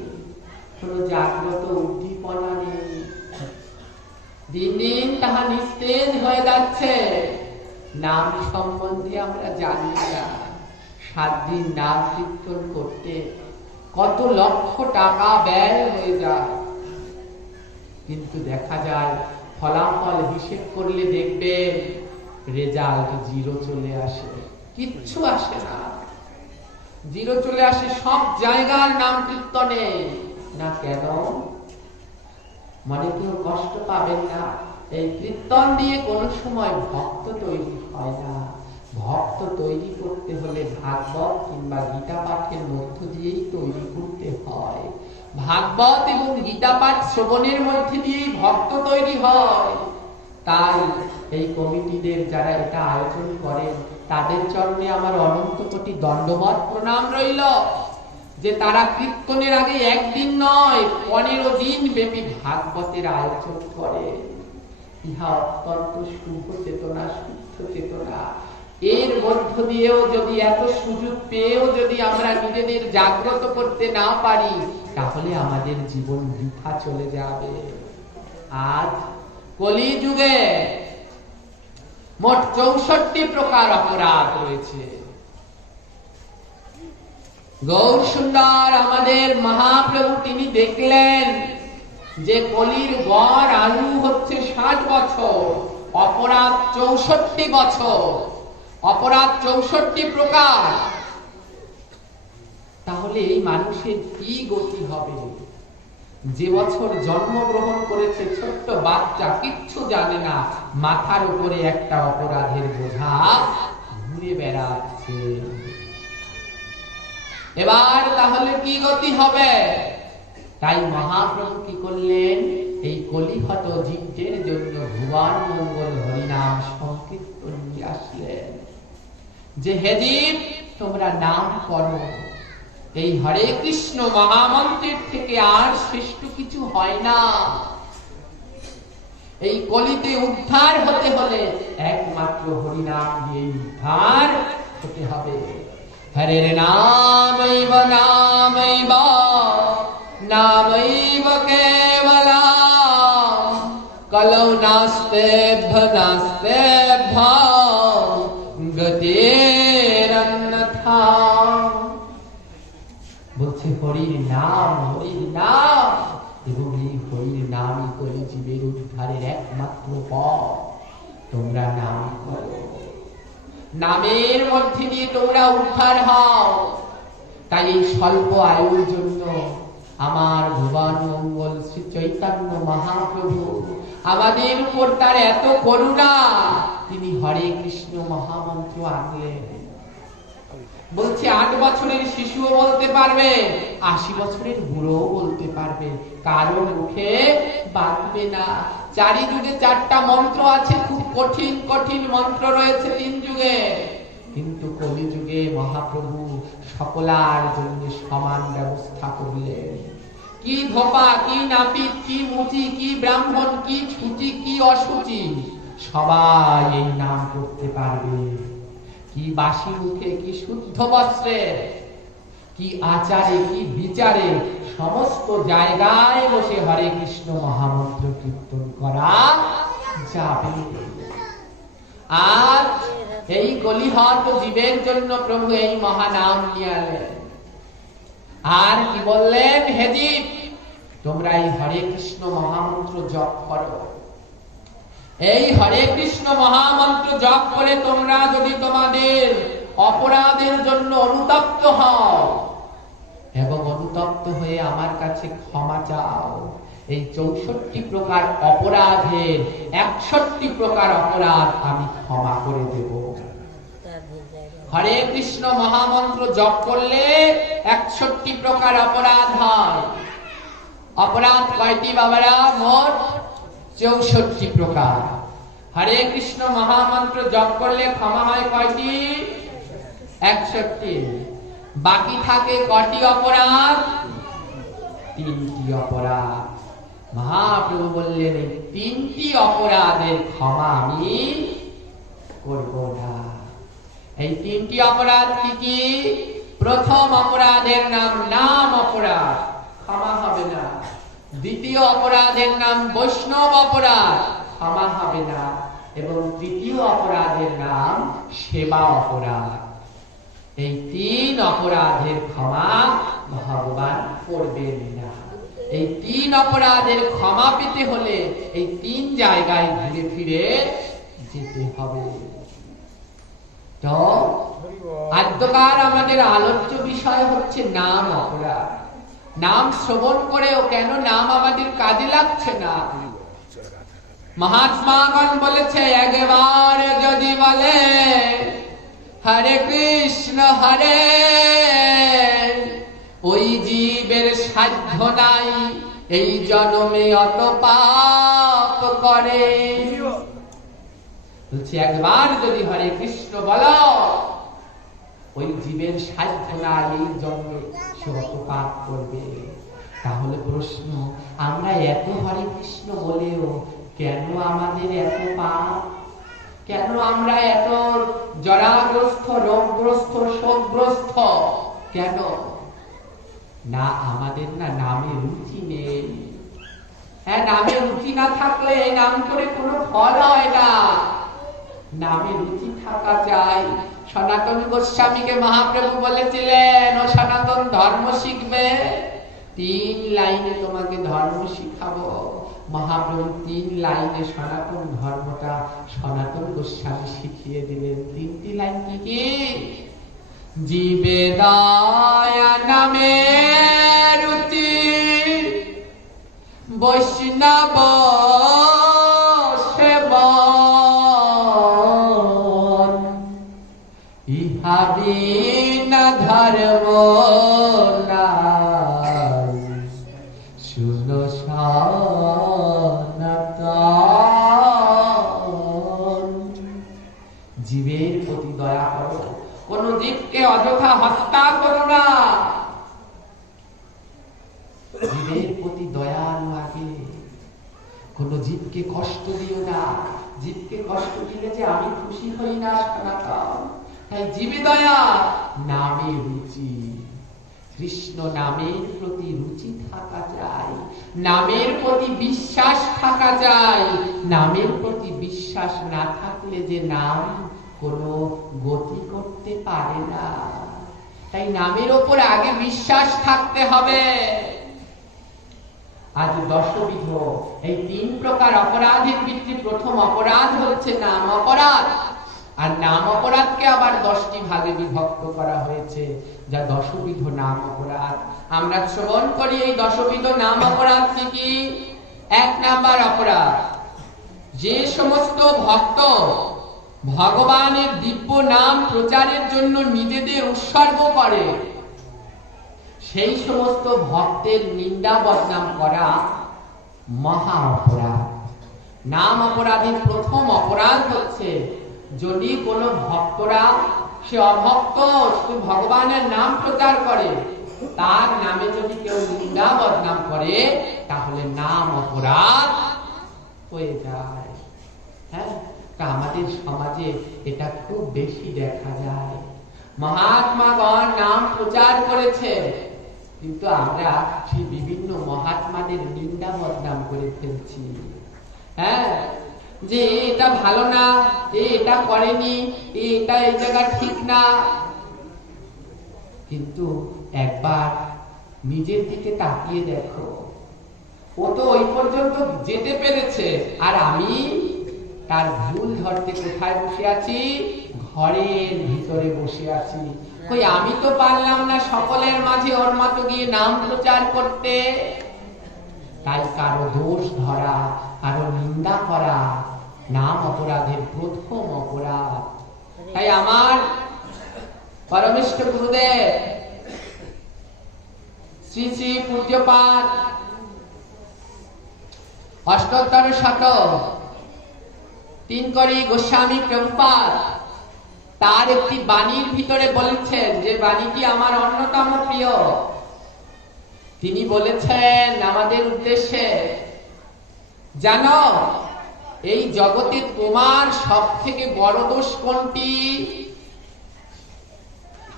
কোন জাগ্রত উদ্দীপনা নেই। দিন দিন তাহা নিস্তেজ হয়ে যাচ্ছে। নাম সম্বন্ধে আমরা জানি না। 7 দিন নাম কীর্তন করতে কত লক্ষ টাকা ব্যয় হয়ে যায়, কিন্তু দেখা যায় ফলাফল হিসেব করলে দেখবেন রেজাল্ট 0 চলে আসে, কিচ্ছু আসে না, 0 চলে আসে সব জায়গার নাম কীর্তনে। না কেন? মনে কেউ কষ্ট পাবেন না, এই কীর্তন দিয়ে কোন সময় ভক্ত তৈরি হয় না। ভক্ত তৈরি করতে হলে ভাগবত কিংবা গীতা পাঠের মধ্য দিয়েই তৈরি করতে হয়। ভাগবত এবং গীতা পাঠ শ্রবণের মধ্যে দিয়েই ভক্ত তৈরি হয়। তাই এই কমিটিদের যারা এটা আয়োজন করেন তাদের চরণে আমার অনন্ত কোটি দণ্ডবত প্রণাম রইল, যে তারা কীর্তনের আগে একদিন নয় 15 দিন ব্যাপী ভাগবতের আয়োজন করে। ইহা অত্যন্ত শুভ চেতনা, শুদ্ধ চেতনা। এর মধ্য দিয়েও যদি এত সুযোগ পেয়েও যদি আমরা নিজেদের জাগ্রত করতে না পারি, তাহলে আমাদের জীবন বৃথা চলে যাবে। আজ কলিযুগে মোট 64 প্রকার অপরাধ রয়েছে। গৌর সুন্দর আমাদের মহাপ্রভু তিনি দেখলেন যে কলির গড় আয়ু হচ্ছে 60 বছর, অপরাধ 64 বছর, অপরাধ 64 প্রকার। তাহলে এই মানুষের কি গতি হবে? যে বছর জন্মগ্রহণ করেছে ছোট্ট বাচ্চা, কিচ্ছু জানে না, মাথার উপরে একটা অপরাধের বোঝা ঘুরে বেড়াচ্ছে। এবার তাহলে কি গতি হবে? তাই মহাপ্রভু কি করলেন? এই কলিহত জীবদের জন্য ভুবন মঙ্গল হরিনাম সংকীর্তন নিয়ে আসলেন, যে হে জীব, তোমরা নাম করো। এই হরে কৃষ্ণ মহামন্ত্রের থেকে আর শ্রেষ্ঠ কিছু হয় না। এই কলিতে উদ্ধার হতে হলে একমাত্র হরিনাম দিয়ে উদ্ধার হতে হবে। হরের নামৈব নামৈব নামৈব কেবলম কলৌ নাস্তেভ্য নাস্তেভ্য এর অন্যথা বলছে হরির নাম, হরির নাম, এবং এই হরির নামই কলিজীবের উদ্ধারের একমাত্র পথ। তোমরা নাম করো, নামের মধ্যে দিয়ে তোমরা উদ্ধার হও। তাই এই স্বল্প আয়ুর জন্য আমার ভুবন মঙ্গল শ্রী চৈতন্য মহাপ্রভু আমাদের উপর তার এত করুণা, তিনি হরে কৃষ্ণ মহামন্ত্র আনলেন। বলছে 8 বছরের শিশুও বলতে পারবে, 80 বছরের বুড়োও বলতে পারবে, কারো মুখে বাঁধবে না। চারিযুগে 4টা মন্ত্র আছে, খুব কঠিন কঠিন মন্ত্র রয়েছে 3 যুগে, কিন্তু কলিযুগে মহাপ্রভু সকলার জন্য সমান ব্যবস্থা করলেন। কি ধোপা, কি নাপিত, কি মুচি, কি ব্রাহ্মণ, কি ছুচি, কি অসুচি, সবাই এই নাম করতে পারবে। কি বাসি মুখে, কি শুদ্ধ বস্ত্রে, কি আচারে, কি বিচারে, সমস্ত জায়গায় বসে হরে কৃষ্ণ মহামন্ত্র কীর্তন করা যাবে। আর এই কলিহত জীবের জন্য প্রভু এই মহানাম নিয়ে এলেন। আর কি বললেন? হে জীব, তোমরা এই হরে কৃষ্ণ মহামন্ত্র জপ করো। এই হরে কৃষ্ণ মহামন্ত্র জপ করে তোমরা যদি তোমাদের অপরাধের জন্য অনুতপ্ত হও এবং অনুতপ্ত হয়ে আমার কাছে ক্ষমা চাও, এই 64 প্রকার অপরাধের 61 প্রকার অপরাধ আমি ক্ষমা করে দেব। হরে কৃষ্ণ মহামন্ত্র জপ করলে 61 প্রকার অপরাধ হয়। অপরাধ কয়টি বাবারা? মোট 64 প্রকার। হরে কৃষ্ণ মহামন্ত্র জপ করলে ক্ষমা হয় কয়টি? 61। বাকি থাকে কয়টি অপরাধ? 3টি অপরাধ। মহাপ্রভু বললেন এই 3টি অপরাধের ক্ষমা আমি করব না। এই 3টি অপরাধ কি কি? প্রথম অপরাধের নাম অপরাধ, ক্ষমা হবে না। দ্বিতীয় অপরাধের নাম বৈষ্ণব অপরাধ, ক্ষমা হবে না। এবং তৃতীয় অপরাধের নাম সেবা অপরাধ। এই 3 অপরাধের ক্ষমা ভগবান করবেন না। এই 3 অপরাধের ক্ষমা পেতে হলে এই 3 জায়গায় ঘুরে ফিরে যেতে হবে। তো আদ্যকার আমাদের আলোচ্য বিষয় হচ্ছে নাম অপরাধ। নাম শ্রবণ করেও কেন নাম আমাদের কাজে লাগছে না? মহাত্মাগণ বলেছে, একবার যদি বলে হরে কৃষ্ণ হরে, ওই জীবের সাধ্য নাই এই জন্মে অত পাপ করে। বলছে একবার যদি হরে কৃষ্ণ বলো, ওই জীবের সাধ্য নাই এই জন্মে সে অত পাপ করবে। তাহলে প্রশ্ন, আমরা এত হরে কৃষ্ণ বলেও কেন আমাদের এত পাপ? কেন আমরা এত জরাগ্রস্ত, রোগগ্রস্ত, শোকগ্রস্ত? কেন? না, আমাদের না নামে রুচি নেই। হ্যাঁ, নামে রুচি না থাকলে এই নাম করে কোনো ফল হয় না। নামে রুচি থাকা চাই। সনাতন গোস্বামীকে মহাপ্রভু বলেছিলেন, ও সনাতন ধর্ম শিখবে, 3 লাইনে তোমাকে ধর্ম শিখাবো। মহাপ্রভু 3 লাইনে সনাতন ধর্মটা সনাতন গোস্বামী শিখিয়ে দিলেন। 3টি লাইন কি কি? জীবে দয়া নামে রুচি, বৈষ্ণব সেবন, ইহা বিনা ধর্ম নাই, শুনো সনাতন। জীবের প্রতি দয়া করো, কোন জীবকে অযথা হত্যা করো না। জীবের প্রতি দয়া লাগে, কোন জীবকে কষ্ট দিও না। জীবকে কষ্ট দিলে যে আমি খুশি হই না সনাতন। তাই জীবে দয়া, নামে রুচি। কৃষ্ণ নামের প্রতি রুচি থাকা চাই, নামের প্রতি বিশ্বাস থাকা চাই। নামের প্রতি বিশ্বাস না থাকলে যে নাম কোনো গতি করতে পারে না। তাই নামের ওপর আগে বিশ্বাস থাকতে হবে। আজ দশবিধ এই 3 প্রকার অপরাধের ভিত্তি প্রথম অপরাধ হচ্ছে নাম অপরাধ। আর নাম অপরাধকে আবার 10টি ভাগে বিভক্ত করা হয়েছে, যা দশবিধ নাম অপরাধ। আমরা শ্রবণ করি এই দশবিধ নাম অপরাধ কি? 1 নাম্বার অপরাধ, যে সমস্ত ভক্ত ভগবানের দিব্য নাম প্রচারের জন্য নিজেদের উৎসর্গ করে, সেই সমস্ত ভক্তের নিন্দা বদনাম করা মহা অপরাধ। নাম অপরাধের প্রথম অপরাধ হচ্ছে, যদি কোনো ভক্তরা, সে অভক্ত, শুধু ভগবানের নাম প্রচার করে, তার নামে যদি কেউ নিন্দা বদনাম করে, তাহলে নাম অপরাধ হয়ে যায়। হ্যাঁ, তা আমাদের সমাজে এটা খুব বেশি দেখা যায়। মহাত্মাগণ নাম প্রচার করেছে, কিন্তু আমরা সেই বিভিন্ন মহাত্মাদের নিন্দা বদনাম করে ফেলছি। হ্যাঁ, যে এটা ভালো না, এটা করেনি, এটা এই জায়গা ঠিক না। কিন্তু একবার নিজের দিকে তাকিয়ে দেখো, ও তো ওই পর্যন্ত যেতে পেরেছে, আর আমি তার ভুল ধরতে কোথায় বসে আছি? ঘরের ভিতরে বসে আছি। কই আমি তো পারলাম না সকলের মাঝে ওর মতো গিয়ে নাম প্রচার করতে। তাই কারো দোষ ধরা, কারো নিন্দা করা নাম অপরাধের প্রথম অপরাধ। তাই আমার পরমেষ্ঠ গুরুদেব শ্রী শ্রী পূজ্যপাদ অষ্টোত্তর শতক তিনকড়ি গোস্বামী প্রভুপাদ তার একটি বাণীর ভিতরে বলেছেন, যে বাণীটি আমার অন্যতম প্রিয়। তিনি বলেছেন আমাদের উদ্দেশ্যে, জানো এই জগতে তোমার সব থেকে বড় দোষ কোনটি?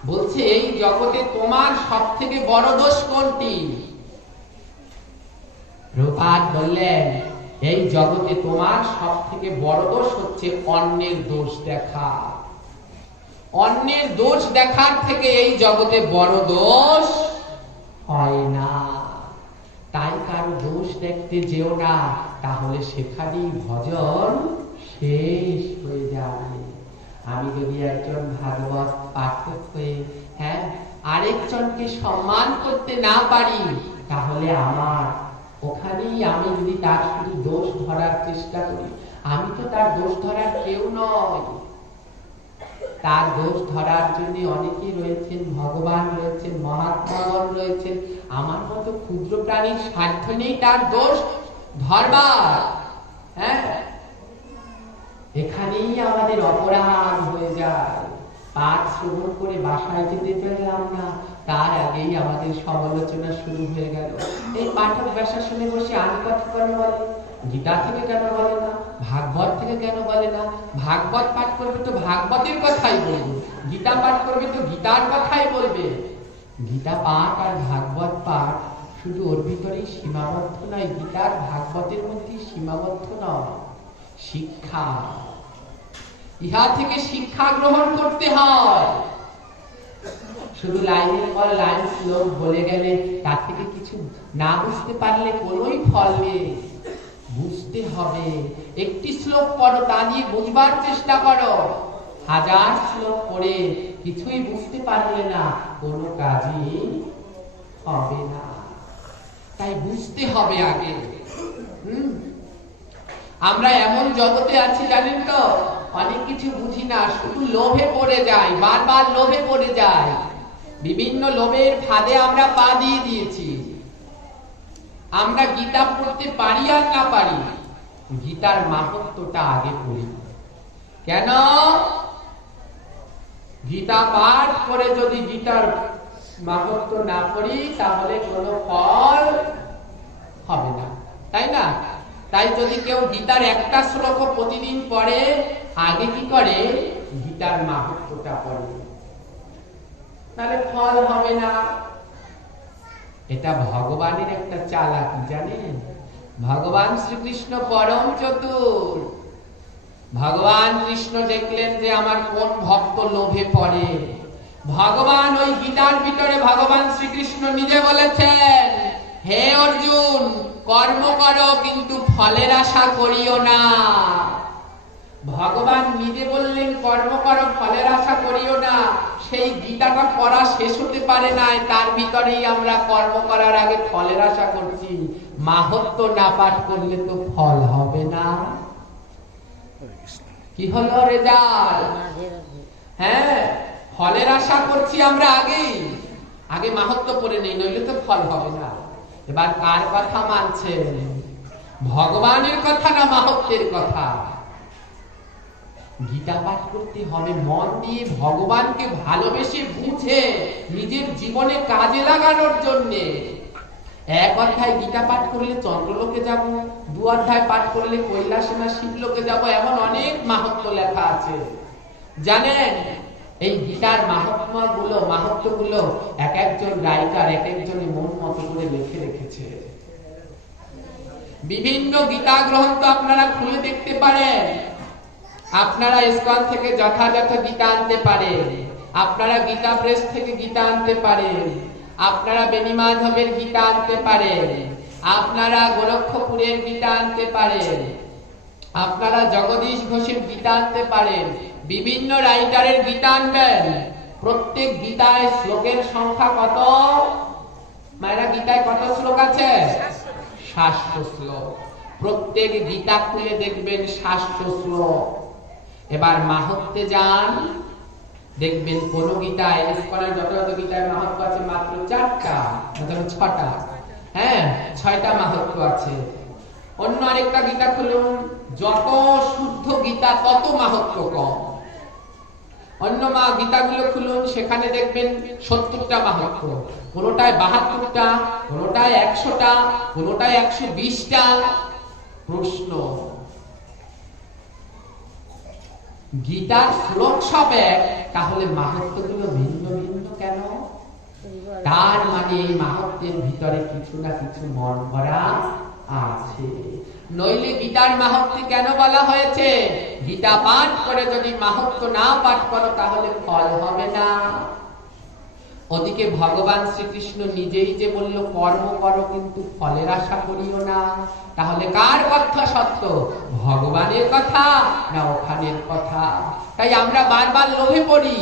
বলছে এই জগতে তোমার সব থেকে বড় দোষ কোনটি? প্রভুপাদ বললেন, এই জগতে তোমার সব থেকে বড় দোষ হচ্ছে অন্যের দোষ দেখা। অন্যের দোষ দেখার থেকে এই জগতে বড় দোষ হয় না। তাই কারো দোষ দেখতে যেও না, তাহলে সেখানেই ভজন শেষ হয়ে যাবে। আমি যদি একজন ভাগবত পাঠক হয়ে আরেকজনকে সম্মান করতে না পারি, তাহলে আমার ওখানেই, আমি যদি তার শুধু দোষ ধরার চেষ্টা করি, আমি তো তার দোষ ধরার কেউ নয়। তার দোষ ধরার জন্য অনেকেই রয়েছেন, ভগবান রয়েছেন, মহাত্মাগণ রয়েছেন। আমার মতো ক্ষুদ্র প্রাণীর সাধ্য নেই তার দোষ ধরবার। হ্যাঁ, এখানেই আমাদের অপরাধ হয়ে যায়। পাঠ শ্রবণ করে বাসায় যেতে পারলাম না, তার আগেই আমাদের সমালোচনা শুরু হয়ে গেল। এই পাঠক ব্যাসা শুনে বসে আমি কথা কেন বলে, গীতা থেকে কেন বলে না, ভাগবত থেকে কেন বলে না? ভাগবত পাঠ করবে তো ভাগবতের কথাই বলবে, গীতা পাঠ করবে তো গীতার কথাই বলবে। গীতা পাঠ আর ভাগবত পাঠ শুধু ওর ভিতরেই সীমাবদ্ধ নয়, গীতার ভাগবতের মধ্যে সীমাবদ্ধ নয়। শিক্ষা, ইহা থেকে শিক্ষা গ্রহণ করতে হয়। শুধু লাইনের পর লাইন শ্লোক বলে গেলে তার থেকে কিছু না বুঝতে পারলে কোনোই ফল নেই। বুঝতে হবে। একটি শ্লোক পড়ো, তা দিয়ে বুঝবার চেষ্টা করো। 1000 শ্লোক পড়ে কিছুই বুঝতে পারলে না, কোনো কাজই হবে না। তাই বুঝতে হবে আগে। আমরা এমন জগতে আছি জানেন তো, অনেক কিছু বুঝি না, শুধু লোভে পড়ে যাই, বারবার লোভে পড়ে যাই। বিভিন্ন লোভের ফাঁদে আমরা পা দিয়ে দিয়েছি। আমরা গীতা পড়তে পারি আর না পারি, গীতার মাহাত্ম্যটা আগে পড়ি। কেন? গীতা পাঠ করে যদি গীতার মাহাত্ম্য না পড়ি, তাহলে কোনো ফল হবে না, তাই না? তাই যদি কেউ গীতার একটা শ্লোক প্রতিদিন পড়ে, আগে কি করে? গীতার মাহাত্ম্যটা পড়ে, তাহলে ফল হবে না। এটা ভগবানের একটা চালাকি, জানেন? ভগবান শ্রীকৃষ্ণ পরম চতুর। ভগবান কৃষ্ণ দেখলেন যে আমার কোন ভক্ত লোভে পড়ে। ভগবান ওই গীতার ভিতরে ভগবান শ্রীকৃষ্ণ নিজে বলেছেন, হে অর্জুন, কর্ম করো কিন্তু ফলের আশা করিও না। ভগবান নিজে বললেন কর্ম করো ফলের আশা করিও না। সেই গীতাটা পড়া শেষ হতে পারে নাই, তার ভিতরেই আমরা কর্ম করার আগে ফলের আশা করছি। মাহাত্ম্য না পাঠ করলে তো ফল হবে না। কি হলো রেজাল্ট? হ্যাঁ, ফলের আশা করছি আমরা আগে মাহাত্ম্য পড়ে নেই, নইলে তো ফল হবে না। এবার কার কথা মানছেন? ভগবানের কথা না মাহাত্ম্যের কথা? গীতা পাঠ করতে হবে মন দিয়ে, ভগবানকে ভালোবেসে বুঝে নিজের জীবনে কাজে লাগানোর জন্য। এক অধ্যায় গীতা পাঠ করলে চন্দ্রলোকে যাব, 2 অধ্যায় পাঠ করলে কৈলাসে না শিবলোকে যাব, এমন অনেক মাহাত্ম্য লেখা আছে। জানেন, এই গীতার মাহাত্ম্যগুলো এক একজন রাইটার এক একজনের মন মতো করে লিখে রেখেছে। বিভিন্ন গীতা গ্রন্থ আপনারা খুলে দেখতে পারেন। আপনারা ইসকন থেকে যথাযথ গীতা আনতে পারেন, আপনারা গীতা প্রেস থেকে গীতা আনতে পারেন, আপনারা বেনিমাধবের গীতা আনতে পারেন, আপনারা গোরক্ষপুরের গীতা আনতে পারেন, আপনারা জগদীশ ঘোষের গীতা আনতে পারেন, বিভিন্ন রাইটারের গীতা আনবেন। প্রত্যেক গীতায় শ্লোকের সংখ্যা কত? মায়েরা, গীতায় কত শ্লোক আছে? 700 শ্লোক। প্রত্যেক গীতা খুলে দেখবেন 700 শ্লোক। এবার মাহাত্ম্যে যান, দেখবেন কোন গীতায়, ইসকনের যথাযথ গীতায় মাহাত্ম্য আছে মাত্র 4টা, অথবা 6টা। হ্যাঁ, 6টা মাহাত্ম্য আছে। অন্য আরেকটা গীতা খুলুন, যত শুদ্ধ গীতা তত মাহাত্ম্য কম। অন্য গীতাগুলো খুলুন, সেখানে দেখবেন 70টা মাহাত্ম্য, কোনটায় 72টা, কোনটায় 100টা, কোনটায় 120টা। প্রশ্ন, গীতার শ্লোক সব এক, তাহলে মাহাত্ম্যগুলো ভিন্ন ভিন্ন কেন? তার মানে এই মাহাত্ম্যের ভিতরে কিছু না কিছু মন ভরা আছে। নইলে গীতার মাহাত্ম্য কেন বলা হয়েছে? গীতা পাঠ করে যদি মাহাত্ম্য না পাঠ করো তাহলে ফল হবে না। ওদিকে ভগবান শ্রীকৃষ্ণ নিজেই যে বলল কর্ম করো কিন্তু ফলের আশা করিও না। তাহলে কার কথা সত্য? ভগবানের কথা না ওখানের কথা? তাই আমরা বারবার লোভে পড়ি,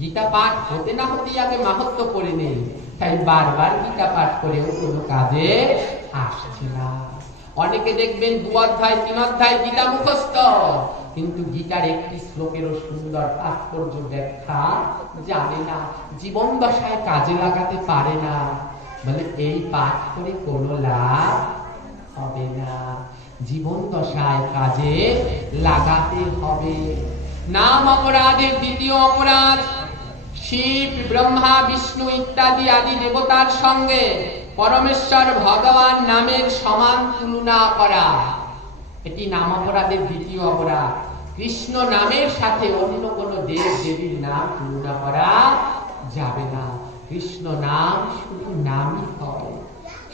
গীতা পাঠ হতে না হতেই আগে মাহাত্ম্য পড়ে নেই। তাই বারবার গীতা পাঠ করেও কোনো কাজে আসছে না। অনেকে দেখবেন 2 অধ্যায় 3 অধ্যায় গীতা মুখস্থ, কিন্তু গীতার একটি শ্লোকেরও সুন্দর তাৎপর্য ব্যাখ্যা জানে না, জীবন দশায় কাজে লাগাতে পারে না। বলে এই পাঠ করে কোনো লাভ হবে না, জীবন দশায় কাজে লাগাতে হবে। নাম অপরাধের দ্বিতীয় অপরাধ শিব, ব্রহ্মা, বিষ্ণু ইত্যাদি আদি দেবতার সঙ্গে পরমেশ্বর ভগবান নামের সমান তুলনা করা। এটি নাম অপরাধের দ্বিতীয় অপরাধ। কৃষ্ণ নামের সাথে অন্য কোন দেব দেবীর নাম তুলনা করা যাবে না। কৃষ্ণ নাম শুধু নামই হয়,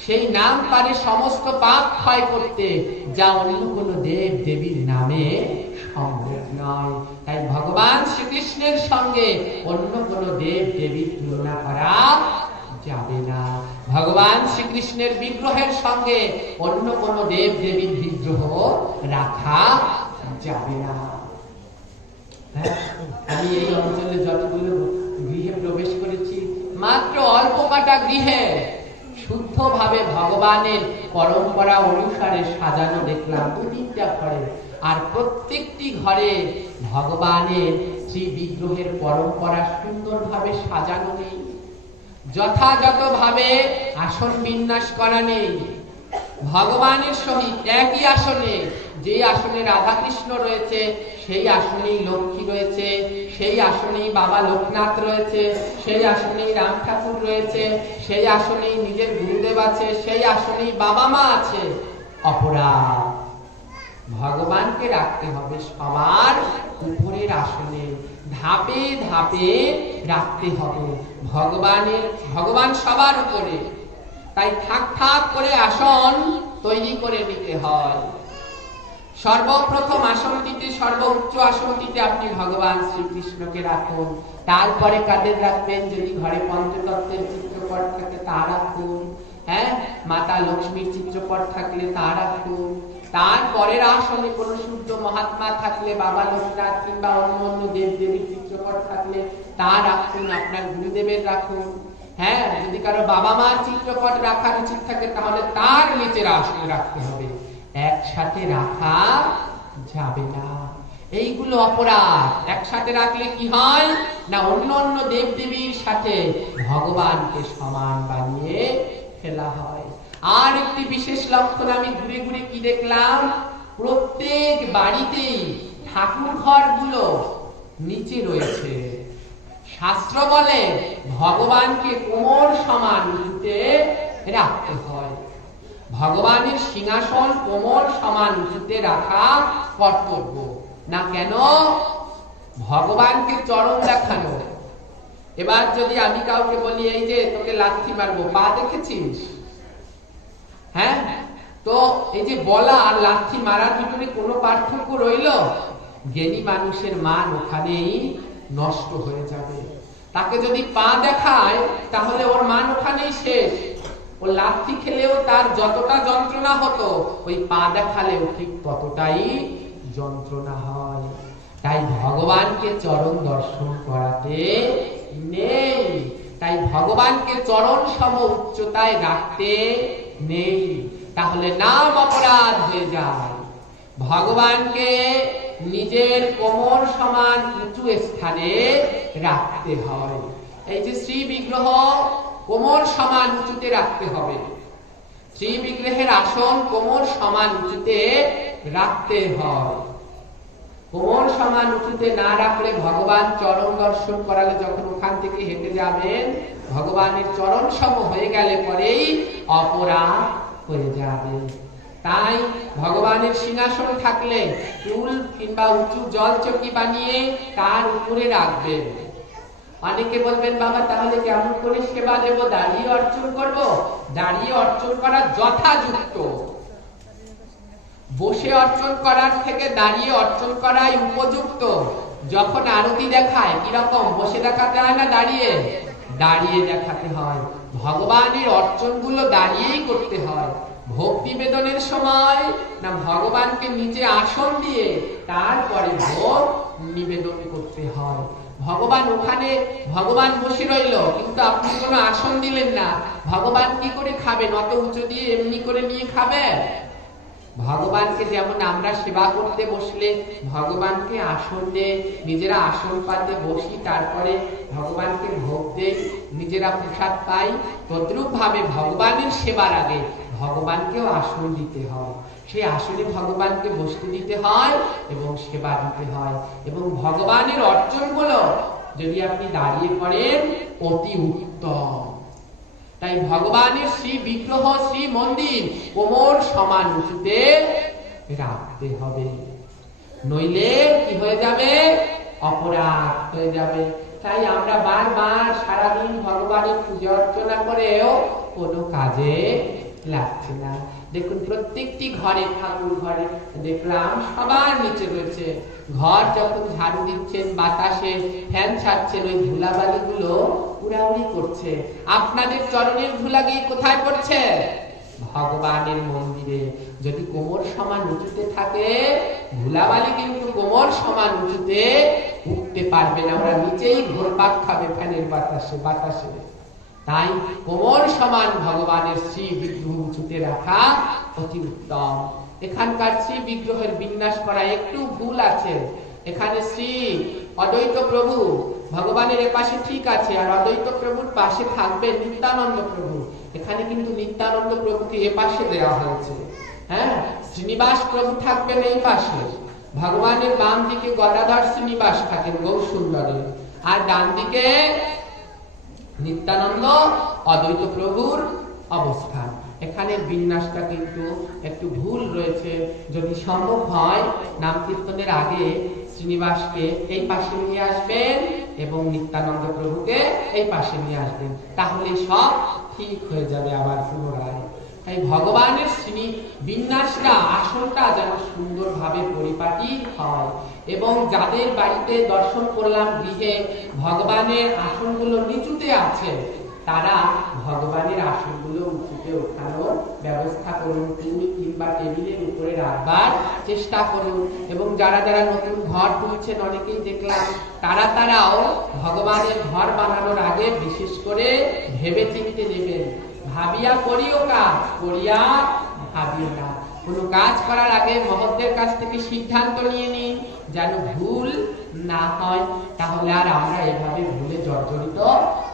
সেই নাম পারে সমস্ত পাপ ক্ষয় করতে, যা অন্য কোন দেব দেবীর নামে সম্ভব নয়। তাই ভগবান শ্রীকৃষ্ণের সঙ্গে অন্য কোন দেব দেবীর তুলনা করা যাবে না। ভগবান শ্রীকৃষ্ণের বিগ্রহের সঙ্গে অন্য কোন দেব দেবীর বিগ্রহ রাখা যাবে না। আমি এই অঞ্চলে যতগুলো গৃহে প্রবেশ করেছি, মাত্র অল্প কটা গৃহে শুদ্ধভাবে ভগবানের পরম্পরা অনুসারে সাজানো দেখলাম 2-3টা ঘরে। আর প্রত্যেকটি ঘরে ভগবানের শ্রী বিগ্রহের পরম্পরা সুন্দরভাবে সাজানো নেই, যথাযথভাবে আসন বিন্যাস করা নেই। ভগবানের সহিত একই আসনে, যে আসনে রাধা কৃষ্ণ রয়েছে সেই আসনেই লক্ষ্মী রয়েছে, সেই আসনেই বাবা লোকনাথ রয়েছে, সেই আসনেই রাম ঠাকুর রয়েছে, সেই আসনেই নিজের গুরুদেব আছে, সেই আসনেই বাবা মা আছে। অপরাধ। ভগবানকে রাখতে হবে সবার উপরের আসনে, ধাপে ধাপে রাখতে হবে। ভগবান সবার উপরে, তাই থাক থাক করে আসন তৈরি করে নিতে হয়। সর্বপ্রথম আসনটিতে, সর্বোচ্চ আসনটিতে আপনি ভগবান শ্রীকৃষ্ণকে রাখুন। তারপরে কাদের রাখবেন? যদি ঘরে পঞ্চতত্ত্বের চিত্রপট থাকে তা রাখুন, হ্যাঁ, মাতা লক্ষ্মীর চিত্রপট থাকলে তা রাখুন। তারপরের আসনে কোনো শুদ্ধ মহাত্মা থাকলে, বাবা লোকনাথ কিংবা অন্য অন্য দেব দেবীর চিত্রপট থাকলে তা রাখুন, আপনার গুরুদেবের রাখুন। হ্যাঁ, যদি কারো বাবা মার চিত্রপট রাখার উচিত থাকে তাহলে তার নিচের আসনে রাখতে হবে, একসাথে রাখা যাবে না। এইগুলো অপরাধ। একসাথে রাখলে কি হয় না, অন্য অন্য দেব দেবীর সাথে ভগবানকে সমান বানিয়ে ফেলা হয়। আর একটি বিশেষ লক্ষণ আমি ঘুরে ঘুরে কি দেখলাম, প্রত্যেক বাড়িতেই ঠাকুর ঘরগুলো নিচে রয়েছে। শাস্ত্র বলে ভগবানকে কোমর সমান উঁচুতে রাখতে হয়। ভগবানের সিংহাসন কোমর সমান উঁচুতে রাখা কর্তব্য। না কেন? ভগবানকে চরণ দেখানো। এবার যদি আমি কাউকে বলি এই যে তোকে লাথি মারবো, পা দেখেছিস? হ্যাঁ, তো এই যে বলা আর লাথি মারার ভিতরে কোনো পার্থক্য রইল? জ্ঞানী মানুষের মান ওখানেই নষ্ট হয়ে যাবে। তাকে যদি পা দেখায় তাহলে ওর মান ওখানেই শেষ। ও লাথি খেলেও তার যতটা যন্ত্রণা হতো, ওই পা দেখালেও ঠিক ততটাই যন্ত্রণা হয়। তাই ভগবানকে চরণ দর্শন করাতে নেই, তাই ভগবানকে চরণ সম উচ্চতায় রাখতে নেই, তাহলে নাম অপরাধ হয়ে যায়। ভগবানকে নিজের কোমর সমান উঁচু স্থানে রাখতে হয়। এই যে শ্রী বিগ্রহ কোমর সমান উঁচুতে রাখতে হবে, শ্রী বিগ্রহের আসন কোমর সমান উঁচুতে রাখতে হয়। কোমর সমান উঁচুতে না রাখলে ভগবান চরণ দর্শন করালে যখন ওখান থেকে হেঁটে যাবেন, ভগবানের চরণ সম হয়ে গেলে পরেই অপরাধ হয়ে যাবে। তাই ভগবানের সিংহাসন থাকলে চুল কিংবা উঁচু জলচকি বানিয়ে তার উপরে রাখবেন। অনেকে বলবেন বাবা তাহলে কেমন করে সেবা দেব, দাঁড়িয়ে অর্চন করব? দাঁড়িয়ে অর্চন করা যথাযুক্ত। বসে অর্চন করার থেকে দাঁড়িয়ে অর্চন করাই উপযুক্ত। যখন আরতি দেখায় কিরকম, বসে দেখাতে হয় না দাঁড়িয়ে? দাঁড়িয়ে দেখাতে হয়। ভগবানের অর্চনগুলো দাঁড়িয়েই করতে হয়। ভোগ নিবেদনের সময় না ভগবানকে নিচে আসন দিয়ে তারপরে ভোগ নিবেদন করতে হয়। ভগবান ওখানে, ভগবান বসে রইল কিন্তু আপনি কোনো আসন দিলেন না, ভগবান কি করে খাবেন? অত উঁচু দিয়ে এমনি করে নিয়ে খাবে? ভগবানকে যেমন আমরা সেবা করতে বসলে ভগবানকে আসন দিয়ে নিজেরা আসন পাতে বসি, তারপরে ভগবানকে ভোগ দেই, নিজেরা প্রসাদ পাই, তদ্রূপ ভাবে ভগবানের সেবার আগে ভগবানকেও আসন দিতে হয়। সেই আসনে ভগবানকে বসতে দিতে হয় এবং সেবা দিতে হয়। এবং ভগবানের অর্চনগুলো যদি আপনি দাঁড়িয়ে করেন অতি উত্তম। তাই ভগবানের শ্রী বিগ্রহ, শ্রী মন্দির কোমর সমান উঁচুতে রাখতে হবে, নইলে কি হয়ে যাবে? অপরাধ হয়ে যাবে। তাই আমরা বারবার সারাদিন ভগবানের পূজা অর্চনা করেও কোনো কাজে লাগছে না। দেখুন প্রত্যেকটি ঘরে, ঠাকুর ঘরে দেখলাম সবার নিচে রয়েছে। ঘর যখন ঝাড়ু দিচ্ছেন, বাতাসে ফ্যান ছাড়ছেন, ওই ধুলাবালি গুলো উড়াউড়ি করছে। আপনাদের চরণের ধুলা গিয়ে কোথায় পড়ছে? ভগবানের মন্দিরে। যদি কোমর সমান উঁচুতে থাকে, ধুলাবালি কিন্তু কোমর সমান উঁচুতে উঠতে পারবে না, ওরা নিচেই ঘোরপাক খাবে ফ্যানের বাতাসে বাতাসে। তাই কোমর সমান ভগবানের শ্রী বিগ্রহ উঁচুতে রাখা অতি উত্তম। এখানকার শ্রী বিগ্রহের বিন্যাস করা একটু ভুল আছে। এখানে শ্রী অদ্বৈত প্রভু ভগবানের এপাশে ঠিক আছে, আর অদ্বৈত প্রভুর পাশে থাকবে নিত্যানন্দ প্রভু। এখানে কিন্তু নিত্যানন্দ প্রভুকে এপাশে দেওয়া হয়েছে। হ্যাঁ, শ্রীনিবাস প্রভু থাকবেন এই পাশে। ভগবানের বাম দিকে গদাধর শ্রীনিবাস থাকেন গৌর সুন্দরে, আর ডান দিকে নিত্যানন্দ অদ্বৈত প্রভুর অবস্থান। এখানে বিন্যাসটা কিন্তু একটু ভুল রয়েছে। যদি সম্ভব হয় নাম কীর্তনের আগে শ্রীনিবাসকে এই পাশে নিয়ে আসবেন এবং নিত্যানন্দ প্রভুকে এই পাশে নিয়ে আসবেন, তাহলে সব ঠিক হয়ে যাবে আবার পুনরায়। তাই ভগবানের শ্রী বিন্যাসটা আসনটা যেন সুন্দরভাবে পরিপাটি হয়। এবং যাদের বাড়িতে দর্শন করলাম গৃহে ভগবানের আসনগুলো নিচুতে আছে, তারা ভগবানের আসনগুলো উঁচুতে ওঠানোর ব্যবস্থা করুন, টুল কিংবা টেবিলের উপরে রাখবার চেষ্টা করুন। এবং যারা যারা নতুন ঘর তুলছেন অনেকেই দেখলাম, তারাও ভগবানের ঘর বানানোর আগে বিশেষ করে ভেবে চিন্তে নেবেন। ভাবিয়া করিও কাজ, করিয়া ভাবিও না। কোনো কাজ করার আগে মহৎদের কাছ থেকে সিদ্ধান্ত নিয়ে নিন, যেন ভুল না হয়। তাহলে আর আমরা এভাবে ভুলে জর্জরিত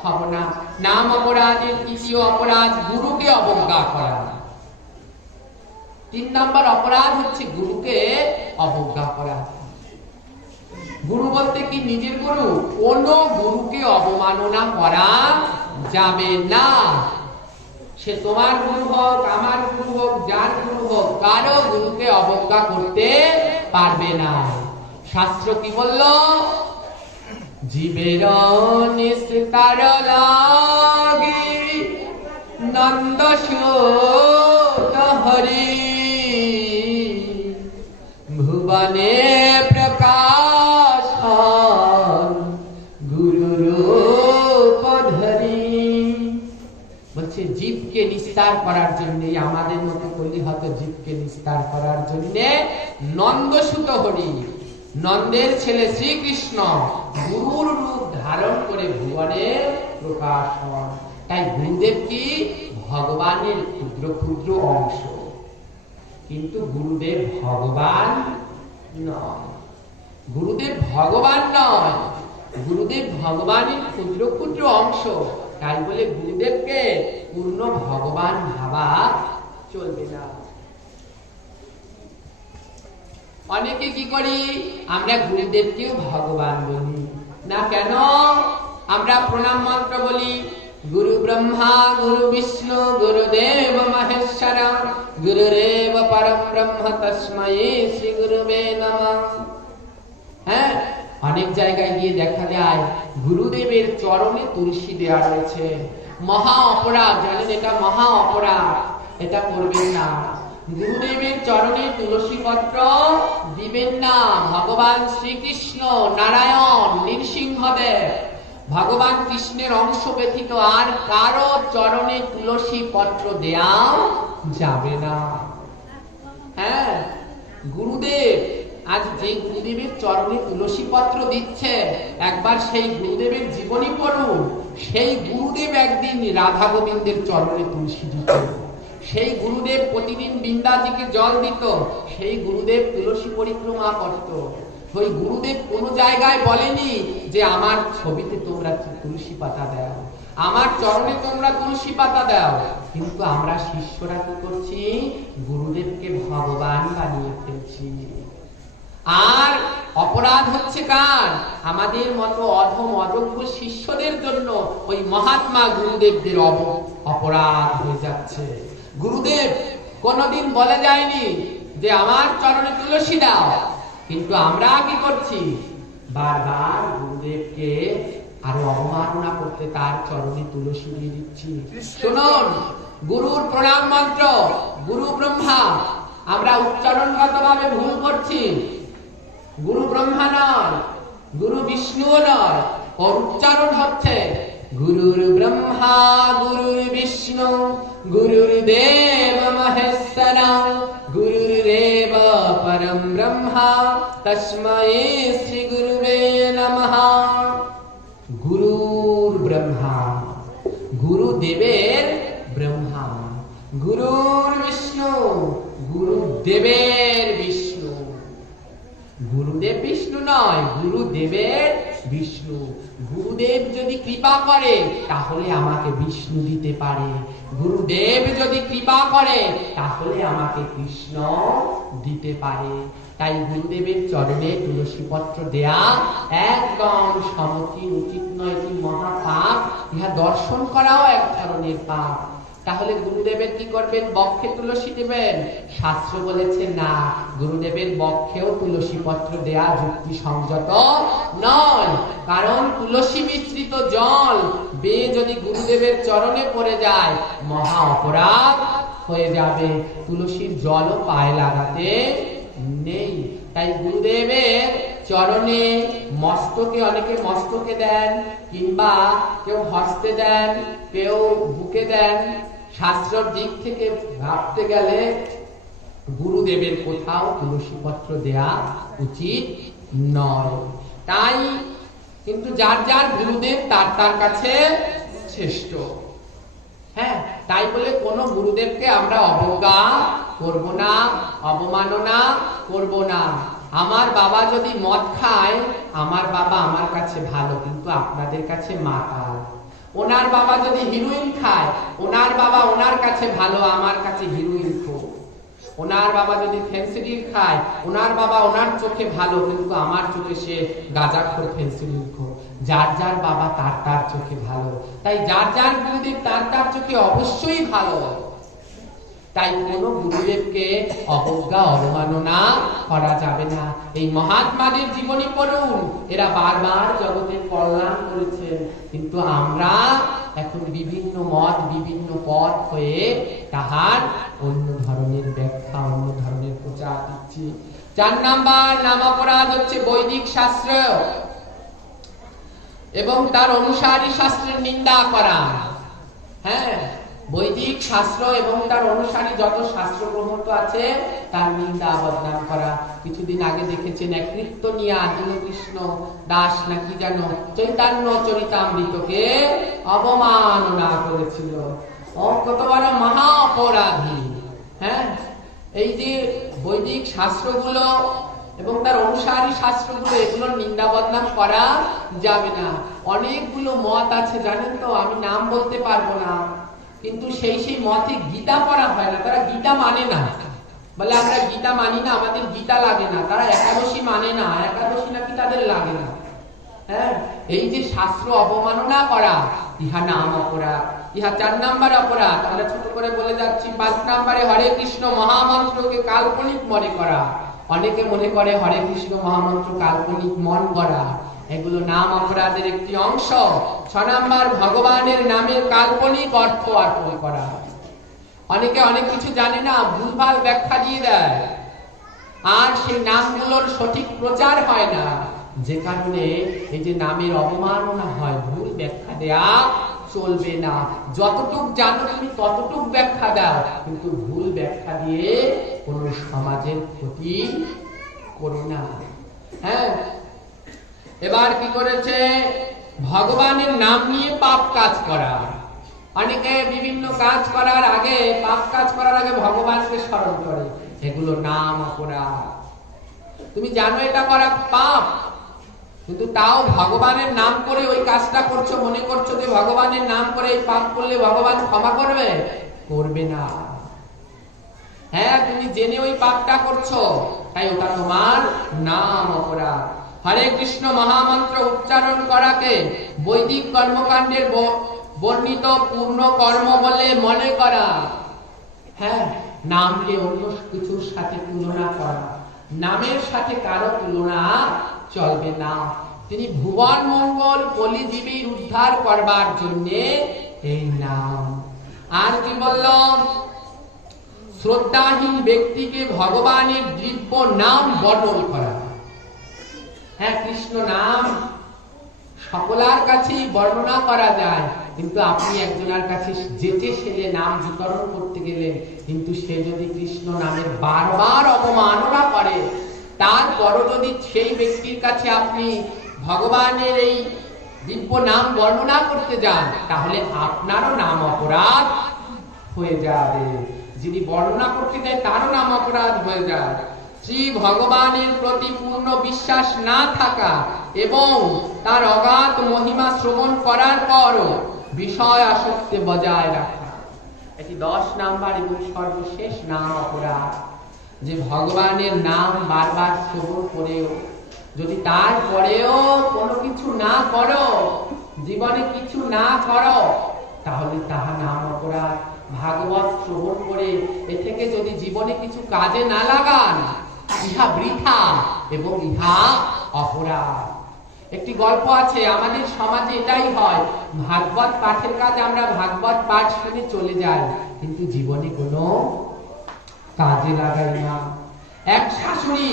হব না। নাম অপরাধের তৃতীয় অপরাধ গুরুকে অবজ্ঞা করা। 3 নম্বর অপরাধ হচ্ছে গুরুকে অবজ্ঞা করা। গুরু বলতে কি নিজের গুরু? কোন গুরুকে অবমাননা করা যাবে না। সে তোমার গুরু হোক, আমার গুরু হোক, যার গুরু হোক, কারো গুরুকে অবজ্ঞা করতে পারবে না। শাস্ত্র কি বলল? জীবের নিস্তার লাগি নন্দ সুত হরি ভুবনে প্রকাশ গুরু রূপ ধরি। বলছে জীবকে নিস্তার করার জন্য, আমাদের মতো করলে হয়তো জীবকে নিস্তার করার জন্য নন্দসুত হরি, নন্দের ছেলে শ্রীকৃষ্ণ গুরুর রূপ ধারণ করে ভুবনে প্রকাশ হন। তাই গুরুদেব কি ভগবানের ক্ষুদ্র ক্ষুদ্র অংশ, কিন্তু গুরুদেব ভগবান নয়। গুরুদেব ভগবান নয়, গুরুদেব ভগবানের ক্ষুদ্র ক্ষুদ্র অংশ। তাই বলে গুরুদেবকে পূর্ণ ভগবান ভাবা চলবে না। অনেকে কি করি, আমরা গুরুদেবকেও ভগবান বলি না। কেন? আমরা প্রণাম মন্ত্র বলি, গুরু ব্রহ্মা গুরু বিষ্ণু গুরুদেব মহেশ্বর গুরুরেব পরম ব্রহ্ম তস্মৈ শ্রী গুরুবে নমঃ। হ্যাঁ, অনেক জায়গায় গিয়ে দেখা যায় গুরুদেবের চরণে তুলসী দেওয়া রয়েছে। মহা অপরাধ, জানেন এটা মহা অপরাধ, এটা করবেন না। গুরুদেবের চরণে তুলসী পত্র দিবেন না। ভগবান শ্রীকৃষ্ণ, নারায়ণ, নৃসিংহদেব, ভগবান কৃষ্ণের অংশ ব্যতীত আর কারো চরণে তুলসী পত্র দেয়া যাবে না। হ্যাঁ, গুরুদেব আজ যে গুরুদেবের চরণে তুলসী পত্র দিচ্ছে, একবার সেই গুরুদেবের জীবনী পড়ুন। সেই গুরুদেব একদিন রাধা গোবিন্দের চরণে তুলসী দিত, সেই গুরুদেব প্রতিদিন বৃন্দাজিকে জল দিত, সেই গুরুদেব তুলসী পরিক্রমা করত। ওই গুরুদেব কোন জায়গায় বলেনি যে আমার ছবিতে তোমরা তুলসী পাতা দাও, আমার চরণে তোমরা তুলসী পাতা দাও। কিন্তু আমরা শিষ্যরা কি করছি? গুরুদেবকে ভগবান বানিয়ে ফেলছি। আর অপরাধ হচ্ছে কার? আমাদের মতো অধম অযোগ্য শিষ্যদের জন্য ওই মহাত্মা গুরুদেবদের অপরাধ হয়ে যাচ্ছে। গুরুদেব কোনদিন বলে যায়নি যে আমার চরণে তুলসী দাও, কিন্তু আমরা কি করছি? বারবার গুরুদেবকে আরো অবমাননা করতে তার চরণে তুলসী দিয়ে দিচ্ছি। শুনুন, গুরুর প্রণাম মন্ত্র গুরু ব্রহ্মা আমরা উচ্চারণগতভাবে ভুল করছি। গুরু ব্রহ্মা নয়, গুরু বিষ্ণু নয়, ওর উচ্চারণ হচ্ছে গুরুর ব্রহ্মা গুরুর বিষ্ণু গুরুর্দেব মহেশ্বর গুরুরেব পরম ব্রহ্মা তস্মৈ শ্রী গুরুবে নমঃ। গুরুর ব্রহ্মা, গুরুদেবের ব্রহ্মা, গুরুর বিষ্ণু, গুরুদেবের বিষ্ণু। গুরুদেব বিষ্ণু নয়, গুরুদেবের বিষ্ণু। গুরুদেব যদি কৃপা করে তাহলে আমাকে বিষ্ণু দিতে পারে, গুরুদেব যদি কৃপা করে তাহলে আমাকে কৃষ্ণ দিতে পারে। তাই গুরুদেবের চরণে তুলসী পত্র দেয়া একদম সমীচীন, উচিত নয়। এটি মহাপাপ, ইহা দর্শন করাও এক ধরনের পাপ। তাহলে গুরুদেবের কি করবেন? বক্ষে তুলসী দেবেন? শাস্ত্র বলেছে না, গুরুদেবের বক্ষেও তুলসী পত্র দেয়া যুক্তি সংযত নয়। কারণ তুলসী মিশ্রিত জল বেয়ে যদি গুরুদেবের চরণে পড়ে যায় মহা অপরাধ হয়ে যাবে। তুলসীর জলও পায়ে লাগাতে নেই। তাই গুরুদেবের চরণে মস্তকে, অনেকে মস্তকে দেন, কিংবা কেউ হস্তে দেন, কেউ বুকে দেন। শাস্ত্রের দিক থেকে ভাবতে গেলে গুরুদেবের কোথাও তুলসী পত্র দেয়া উচিত নয়। তাই কিন্তু যার যার গুরুদেব তার তার কাছে শ্রেষ্ঠ। হ্যাঁ, তাই বলে কোন গুরুদেবকে আমরা অবজ্ঞা করব না, অবমাননা করব না। আমার বাবা যদি মদ খায়, আমার বাবা আমার কাছে ভালো, কিন্তু আপনাদের কাছে মাতাল। ওনার বাবা যদি হিরোইন খায়, ওনার বাবা ওনার কাছে ভালো, আমার কাছে হিরোইন খোর। ওনার বাবা যদি ফেন্সিডিল খায়, ওনার বাবা ওনার চোখে ভালো, কিন্তু আমার চোখে সে গাঁজাখোর, ফেন্সিডিল খোর। যার যার বাবা তার তার চোখে ভালো। তাই যার যার গুরুদেব তার তার চোখে অবশ্যই ভালো। তাই কোন গুরুদেবকে অবজ্ঞা, অবমাননা করা যাবে না। এই মহাত্মাদের জীবনী পড়ুন, এরা বারবার জগতের কল্যাণ করেছেন। কিন্তু আমরা এখন বিভিন্ন মত, বিভিন্ন পথ হয়ে তাহার অন্য ধরনের ব্যাখ্যা, অন্য ধরনের প্রচার দিচ্ছি। 4 নাম্বার নামাপরাধ হচ্ছে বৈদিক শাস্ত্র এবং তার অনুসারী শাস্ত্রের নিন্দা করা। হ্যাঁ, বৈদিক শাস্ত্র এবং তার অনুসারী যত শাস্ত্র গ্রন্থ আছে তার নিন্দা, বদনাম করা। কিছুদিন আগে দেখেছেন এক কীর্তনিয়া দীনকৃষ্ণ দাস নাকি যেন চৈতন্য চরিতামৃতকে অবমাননা করেছিল। ও কত বড় মহা অপরাধী! হ্যাঁ, এই যে বৈদিক শাস্ত্রগুলো এবং তার অনুসারী শাস্ত্রগুলো, এগুলোর নিন্দা বদনাম করা যাবে না। অনেকগুলো মত আছে জানেন তো, আমি নাম বলতে পারবো না, কিন্তু সেই মতে গীতা পড়া হয় না। তারা গীতা মানে না, বলে আমরা গীতা মানি না, আমাদের গীতা লাগে না। তারা একাদশী মানে না, একাদশী নাকি তাদের লাগে না। হ্যাঁ, এই যে শাস্ত্র অবমাননা করা, ইহা নাম অপরাধ, ইহা 4 নাম্বার অপরাধ। আমরা ছোট করে বলে যাচ্ছি। 5 নাম্বারে হরে কৃষ্ণ মহামন্ত্রকে কাল্পনিক মনে করা। অনেকে মনে করে হরে কৃষ্ণ মহামন্ত্র কাল্পনিক মন করা, এগুলো নাম অপরাধের একটি অংশ। 6 নাম্বার ভগবানের নামের কাল্পনিক অর্থ অর্পণ করা। অনেকে অনেক কিছু জানে না, ভুলভাল ব্যাখ্যা দিয়ে দেয়, আর সেই নামগুলোর সঠিক প্রচার হয় না, যে কারণে এই যে নামের অবমাননা হয়। ভুল ব্যাখ্যা দেয়া চলবে না। যতটুক জানো তুমি ততটুক ব্যাখ্যা দাও, কিন্তু ভুল ব্যাখ্যা দিয়ে কোন সমাজের ক্ষতি করো না। হ্যাঁ, এবার কি করেছে? ভগবানের নাম নিয়ে পাপ কাজ করা। অনেকে বিভিন্ন কাজ করার আগে, পাপ কাজ করার আগে ভগবানকে স্মরণ করে, এগুলো নাম অপরাধ। তুমি জানো এটা করা পাপ, কিন্তু তাও ভগবানের নাম করে ওই কাজটা করছো, মনে করছো যে ভগবানের নাম করে এই পাপ করলে ভগবান ক্ষমা করবে? করবে না। হ্যাঁ, তুমি জেনে ওই পাপটা করছো, তাই ওটা তোমার নাম অপরাধ। হরে কৃষ্ণ মহামন্ত্র উচ্চারণ করাকে বৈদিক কর্মকাণ্ডের বর্ণিত পূর্ণ কর্ম বলে মনে করা। হ্যাঁ, নামকে অন্য কিছুর সাথে তুলনা করা, নামের সাথে কারো তুলনা চলবে না। তিনি ভুবন মঙ্গল কলিজীবীর উদ্ধার করবার জন্য এই নাম। আর কি বলল? শ্রদ্ধাহীন ব্যক্তিকে ভগবানের দিব্য নাম বর্ণন করা। হ্যাঁ, কৃষ্ণ নাম সকলের কাছেই বর্ণনা করা যায়, কিন্তু আপনি একজনের কাছে যেতে সেজে নাম বিতরণ করতে গেলেন, কিন্তু সে যদি কৃষ্ণ নামের বারবার অবমাননা করে, তারপরও যদি সেই ব্যক্তির কাছে আপনি ভগবানের এই দিব্য নাম বর্ণনা করতে যান, তাহলে আপনারও নাম অপরাধ হয়ে যাবে। যিনি বর্ণনা করতে যায় তারও নাম অপরাধ হয়ে যায়। শ্রী ভগবানের প্রতি পূর্ণ বিশ্বাস না থাকা এবং তার অগাধ মহিমা শ্রবণ করার পরও বিষয় আসক্তি বজায় রাখা, এটি 10 নাম্বার এবং সর্বশেষ নাম অপরাধ। যে ভগবানের নাম বারবার শ্রবণ করেও যদি তারপরেও কোনো কিছু না করো, জীবনে কিছু না করো, তাহলে তাহা নাম অপরাধ। ভাগবত শ্রবণ করে এ থেকে যদি জীবনে কিছু কাজে না লাগান, ইহা বৃথা এবং ইহা অপরাধ। একটি গল্প আছে, আমাদের সমাজে এটাই হয়, ভাগবত পাঠের কাজ আমরা ভাগবত পাঠ শুনে চলে যাই, কিন্তু জীবনে কোনো কাজে লাগাই না। এক শাশুড়ি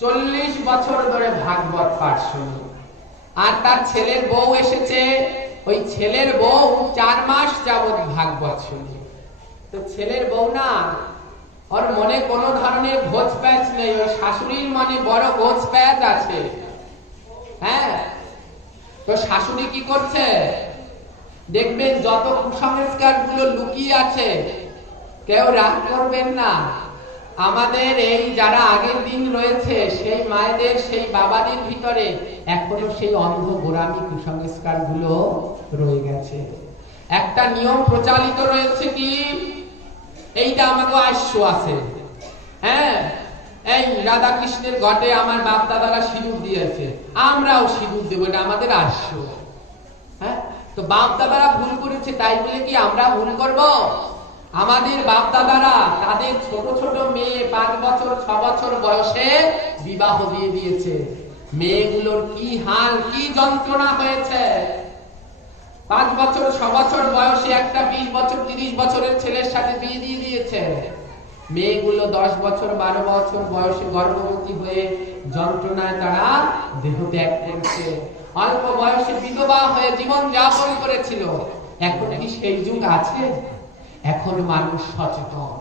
40 বছর ধরে ভাগবত পাঠ শুনে, আর তার ছেলের বউ এসেছে, ওই ছেলের বউ 4 মাস যাবত ভাগবত শুনে। তো ছেলের বউ না, ওর মনে কোনো ধরনের ঘোচ প্যাচ নেই, ওই শাশুড়ির মনে বড় ঘোচ প্যাচ আছে। হ্যাঁ, তো শাশুড়ি কি করছে দেখবেন, যত কুসংস্কার গুলো লুকিয়ে আছে, কেউ রাগ করবেন না, আমাদের এই যারা আগের দিন রয়েছে সেই মায়েদের সেই বাবাদের ভিতরে এখনো সেই অন্ধ গোরামি কুসংস্কার গুলো রয়ে গেছে। একটা নিয়ম প্রচলিত রয়েছে কি, এইটা আমাকে আশ্য আছে, হ্যাঁ, এই রাধা কৃষ্ণের ঘটে আমার বাপ দাদারা সিঁদুর দিয়েছে, আমরাও সিঁদুর দেবো, এটা আমাদের আশ্য। হ্যাঁ, তো বাপ দাদারা ভুল করেছে তাই বলে কি আমরা ভুল করব? আমাদের বাপ দাদারা তাদের ছোট ছোট মেয়ে 5 বছর 6 বছর বয়সে বিবাহ দিয়ে দিয়েছে। মেয়েগুলোর কি হাল, কি যন্ত্রণা হয়েছে। 5 বছর 6 বছর বয়সে একটা 20 বছর 30 বছরের ছেলের সাথে বিয়ে দিয়ে দিয়েছে। মেয়েগুলো 10 বছর 12 বছর বয়সে গর্ভবতী হয়ে যন্ত্রণায় তারা দেহ ত্যাগ করেছে। অল্প বয়সে বিধবা হয়ে জীবন যাপন করেছিল। এখন কি সেই যুগ আছে? এখন মানুষ সচেতন।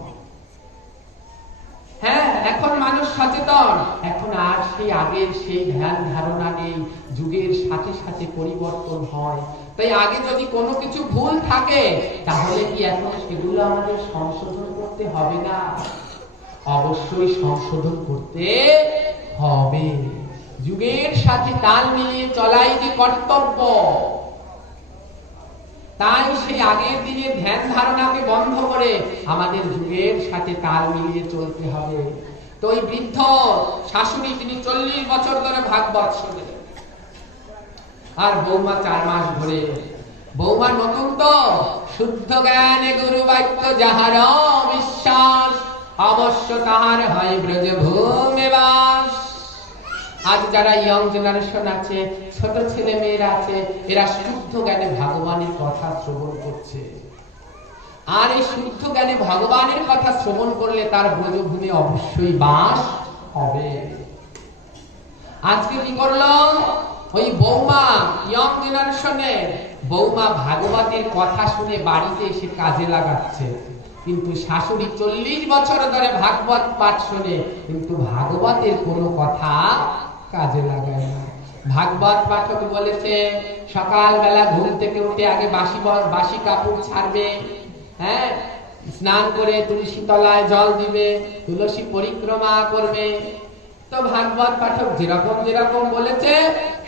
হ্যাঁ, এখন মানুষ সচেতন, এখন আর সেই আগের সেই ধ্যান ধারণা নেই, যুগের সাথে সাথে পরিবর্তন হয়। তাই আগে যদি কোনো কিছু ভুল থাকে, তাহলে কি এখন সেগুলো আমাদের সংশোধন করতে হবে না? অবশ্যই সংশোধন করতে হবে। যুগের সাথে তাল মিলিয়ে চলাই যে কর্তব্য। তাই সেই আগের দিনের ধ্যান ধারণাকে বন্ধ করে আমাদের যুগের সাথে তাল মিলিয়ে চলতে হবে। তো ওই বৃদ্ধ শাশুড়ি তিনি 40 বছর ধরে ভাগবত শোনেন, আর বৌমা 4 মাস ধরে। বৌমা নতুন তো, শুদ্ধ জ্ঞানে গুরু বাক্য যাহার বিশ্বাস, অবশ্য তাহার হয় ব্রজভূমে বাস। আজ যারা ইয়ং জেনারেশন আছে, ছোট ছেলে মেয়েরা আছে, এরা শুদ্ধ জ্ঞানে ভগবানের কথা শ্রবণ করছে। আর এই শুদ্ধ জ্ঞানে ভগবানের কথা শ্রবণ করলে তার ব্রজভূমে অবশ্যই বাস হবে। আজকে কি করলো ওই বৌমা, ইয়ং জেনারেশনের বৌমা ভাগবতের কথা শুনে বাড়িতে এসে কাজে লাগাচ্ছে, কিন্তু শাশুড়ি 40 বছর ধরে ভাগবত পাঠ শুনে কিন্তু ভাগবতের কোনো কথা কাজে লাগায় না। ভাগবত পাঠক বলেছে সকালবেলা ঘুম থেকে উঠে আগে বাসি কাপড় ছাড়বে, হ্যাঁ, স্নান করে তুলসী তলায় জল দিবে, তুলসী পরিক্রমা করবে। তো ভাগবত পাঠক যেরকম যেরকম বলেছে,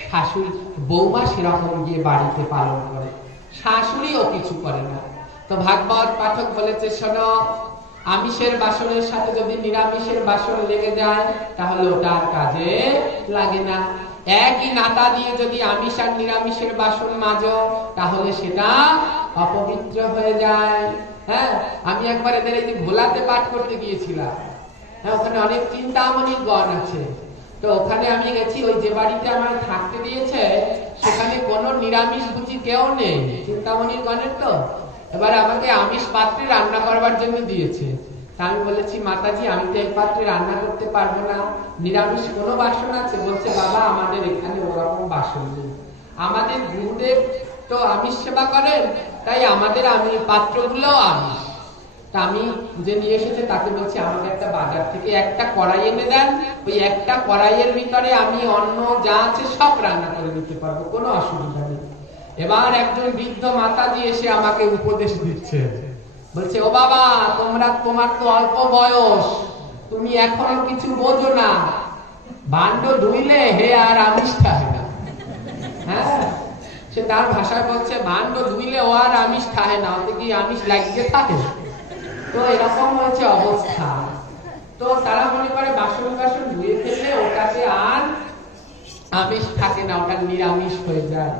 শাশুড়ি বৌমা সেরকম গিয়ে বাড়িতে পালন করে, শাশুড়িও কিছু করে না। তো ভাগবত পাঠক বলেছে, শোনো, আমিষের বাসনের সাথে যদি নিরামিষের বাসন লেগে যায় তাহলে ওটার কাজে লাগে না। একই নাতা দিয়ে যদি আমিষ আর নিরামিষের বাসন মাজো তাহলে সেটা অপবিত্র হয়ে যায়। হ্যাঁ, আমি একবার এদের এই যে ভোলাতে পাঠ করতে গিয়েছিলাম। হ্যাঁ, ওখানে অনেক চিন্তামণির গণ আছে। তো ওখানে আমি গেছি, ওই যে বাড়িতে আমার থাকতে দিয়েছে সেখানে কোনো নিরামিষ বুঝি কেউ নেই, চিন্তামণির গণের। তো এবার আমাকে আমিষ পাত্রে রান্না করবার জন্য দিয়েছে। আমি বলেছি, মাতাজি আমি তো এই পাত্রে রান্না করতে পারবো না, নিরামিষ কোনো বাসন আছে? বলছে, বাবা আমাদের এখানে ওরকম বাসন নেই, আমাদের গুরুদেব তো আমিষ সেবা করেন, তাই আমাদের পাত্রগুলো আমিষ। তা আমি যে নিয়ে এসেছে তাকে বলছি, আমাকে একটা বাজার থেকে একটা কড়াই এনে দেন, ওই একটা কড়াইয়ের ভিতরে আমি অন্ন যা আছে সব রান্না করে নিতে পারবো, কোনো অসুবিধা নেই। এবার একজন বৃদ্ধ মাতাজি এসে আমাকে উপদেশ দিচ্ছে, বলছে, ও বাবা, তোমার তো অল্প বয়স, তুমি এখনো কিছু বোঝো না, ভাণ্ড ধুইলে হে আর আমিষ খায় না। হ্যাঁ, সে তার ভাষায় বলছে, ভাণ্ড ধুইলে ও আর আমিষ খায় না, ওতে কি আমিষ লাগিয়ে থাকে? তো এরকম হয়েছে অবস্থা। তো তারা মনে করে বাসন ধুয়ে ফেললে ওটাতে আর আমিষ থাকে না, ওটা নিরামিষ হয়ে যায়।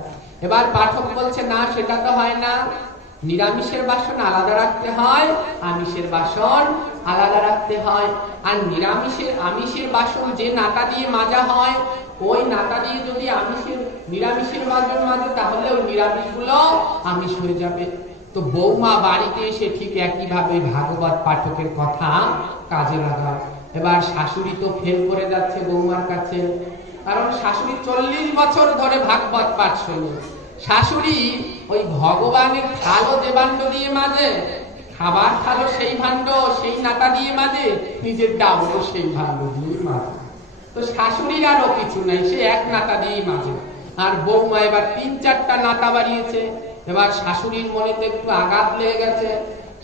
এবার পাঠক বলছে, না, সেটা তো হয় না, নিরামিষের বাসন আলাদা রাখতে হয়, আমিষের বাসন আলাদা রাখতে হয়। আর আমিষের বাসন যে নাটা দিয়ে মাজা হয় ওই নাতা দিয়ে যদি নিরামিষের মাঝে তাহলে ওই নিরামিষগুলো আমিষ হয়ে যাবে। তো বৌমা বাড়িতে এসে ঠিক একইভাবে ভাগবত পাঠকের কথা কাজে লাগায়। এবার শাশুড়ি তো ফেল করে যাচ্ছে বৌমার কাছে, কারণ শাশুড়ি 40 বছর ধরে ভাগবত পাঠ শোনে। শাশুড়ি ওই ভগবানের থালো যে ভাণ্ড দিয়ে মাঝে, খাবার থালো সেই ভাণ্ড সেই নাতা দিয়ে মাঝে, নিজের ডাবও সেই ভাণ্ড দিয়ে মাঝে। তো শাশুড়ির আরো কিছু নাই, সে এক নাতা দিয়েই মাঝে। আর বৌমা এবার 3-4টা নাতা বাড়িয়েছে। এবার শাশুড়ির মনে তো একটু আঘাত লেগে গেছে।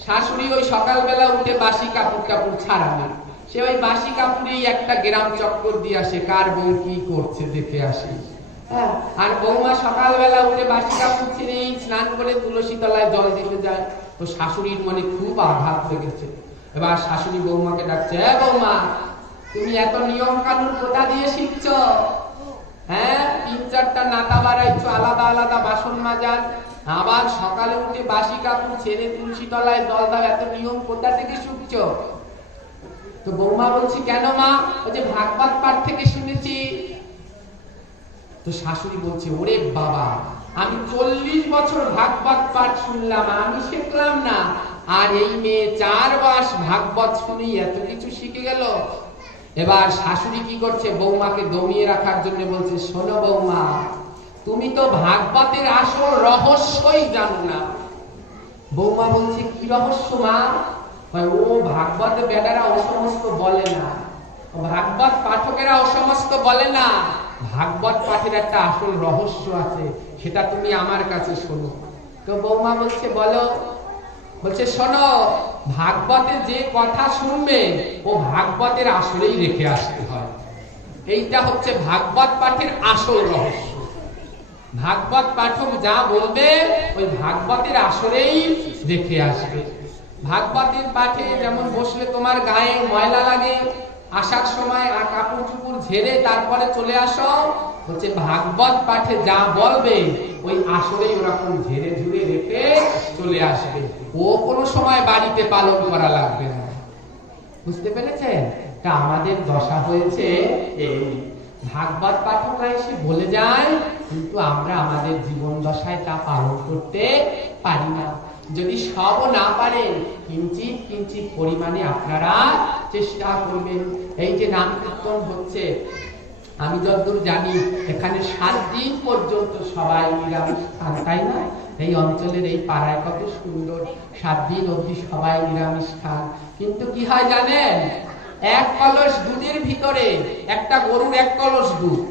শাশুড়ি ওই সকালবেলা উঠে বাসি কাপড় টাপড় ছাড়াবে, সে ওই বাসি কাপড়েই একটা গ্রাম চক্কর দিয়ে আসে, কার বউ কি করছে দেখে আসে। আর বৌমা সকালবেলা উঠে বাসি কাপড় ছেড়ে স্নান করে তুলসী তলায় জল দিতে যায়। তো শাশুড়ির মনে খুব আঘাত লেগেছে। এবার শাশুড়ি বৌমাকে ডাকছে, বৌমা তুমি এত নিয়ম কানুন কোথা দিয়ে শিখছ? 3-4টা নাতা বাড়াইছো, আলাদা আলাদা বাসন মাজার, আবার সকালে উঠে বাসি কাপড় ছেড়ে তুলসী তলায় জল দাও, এত নিয়ম কোথা থেকে শিখছ? তো বৌমা বলছি, কেন মা? ওই যে ভাগবত পাঠ থেকে শুনেছি। তো শাশুড়ি বলছে, ওরে বাবা, আমি 40 বছর ভাগবত পাঠ শুনলাম, আমি শিখলাম না, আর এই মেয়ে 4 মাস ভাগবত শুনি এত কিছু শিখে গেল। এবার শাশুড়ি কি করছে, বৌমাকে দমিয়ে রাখার জন্য বলছে, শোনো বৌমা, তুমি তো ভাগবতের আসল রহস্যই জানো না। বৌমা বলছে, কি রহস্য মা? ও ভাগবত বেটারা ও সমস্ত বলে না, ভাগবত পাঠকেরা ও সমস্ত বলে না, ভাগবত পাঠের একটা আসল রহস্য আছে, সেটা তুমি আমার কাছে শোনো। তো বৌমা বলছে, বলো। বলছে, শোনো, ভাগবতে যে কথা শুনবে ও ভাগবতের আসলেই রেখে আসতে হয়। এইটা হচ্ছে ভাগবত পাঠের আসল রহস্য। ভাগবত পাঠক যা বলবে ওই ভাগবতের আসলেই রেখে আসবে। ভাগবতের পাঠে যেমন বসলে তোমার গায়ে ময়লা লাগে, আসার সময় আর কাপড় চুপড় ঝেড়ে তারপরে চলে আসো, হচ্ছে ভাগবত পাঠে যা বলবে ওই আসলেই ওরকম ঝেড়ে ঝুড়ে রেখে চলে আসবে, ও কোনো সময় বাড়িতে পালন করা লাগবে না। বুঝতে পেরেছেন? তা আমাদের দশা হয়েছে এই, ভাগবত পাঠকরা এসে বলে যায়, কিন্তু আমরা আমাদের জীবন দশায় তা পালন করতে পারি না। যদি সব না পারেন, কিঞ্চিত কিঞ্চিত পরিমাণে আপনারা চেষ্টা করবেন। এই যে নাম কীর্তন হচ্ছে, আমি যতদূর জানি এখানে 7 দিন পর্যন্ত সবাই নিরামিষ খান, তাই না? এই অঞ্চলের এই পাড়ায় কত সুন্দর, 7 দিন অবধি সবাই নিরামিষ খান। কিন্তু কি হয় জানেন, 1 কলস দুধের ভিতরে, একটা গরুর 1 কলস দুধ,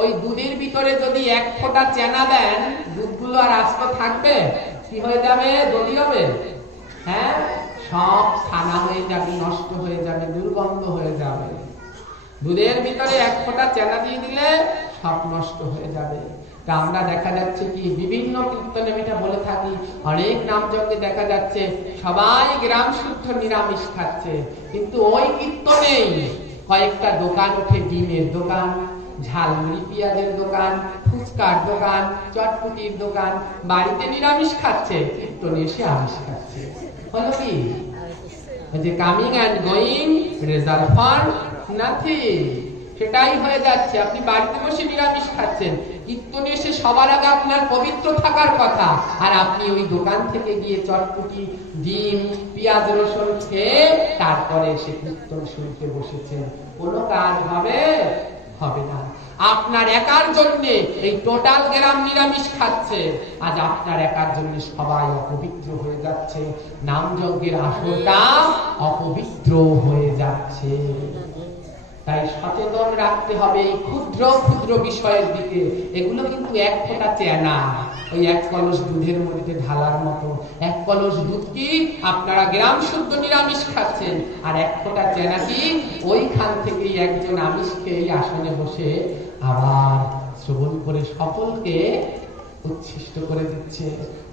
ওই দুধের ভিতরে যদি 1 ফোঁটা চেনা দেন, দুধগুলো আর আস্ত থাকবে? কি হয়ে যাবে? দধি হবে। সব ছানা হয়ে যাবে, নষ্ট হয়ে যাবে, দুর্গন্ধ হয়ে যাবে। দুধের ভিতরে 1 ফোঁটা চেনা দিয়ে দিলে সব নষ্ট হয়ে যাবে। তা আমরা দেখা যাচ্ছে কি, বিভিন্ন কীর্তনে এটা বলে থাকি, অনেক নামযজ্ঞে দেখা যাচ্ছে সবাই গ্রাম শুদ্ধ নিরামিষ খাচ্ছে, কিন্তু ওই কীর্তনেই কয়েকটা দোকান উঠে, ডিমের দোকান, ঝালমুড়ি পেঁয়াজের দোকান, ফুচকার দোকান, চটপটির দোকান, বাড়িতে নিরামিষ খাচ্ছে, কীর্তনে এসে আমিষ খাচ্ছে। হলো কি? যে coming and going, result for nothing, সেটাই হয়ে যাচ্ছে। আপনি বাড়িতে বসে নিরামিষ খাচ্ছেন, কীর্তনে এসে সবার আগে আপনার পবিত্র থাকার কথা, আর আপনি ওই দোকান থেকে গিয়ে চটপটি, ডিম, পেঁয়াজ, রসুন খেয়ে তারপরে এসে কীর্তন শুনতে বসেছেন। কোনো কাজ হবে? হবে না। আপনার একার জন্য এই টোটাল গ্রাম নিরামিষ খাচ্ছে, আজ আপনার একার জন্য সবাই অপবিত্র হয়ে যাচ্ছে, নাম যজ্ঞের আসলটা অপবিত্র হয়ে যাচ্ছে। তাই সচেতন রাখতে হবে এই ক্ষুদ্র ক্ষুদ্র বিষয়ের দিকে। এগুলো কিন্তু 1 ফোঁটা চেনা, ওই 1 কলস দুধের মধ্যে ঢালার মতো। 1 কলস দুধ কি আপনারা গ্রাম শুদ্ধ নিরামিষ খাচ্ছেন, আর 1 ফোঁটা চেনা কি ওইখান থেকেই একজন আমিষ খেয়ে আসনে বসে আবার শ্রবণ করে সকলকে উচ্ছিষ্ট করে দিচ্ছে।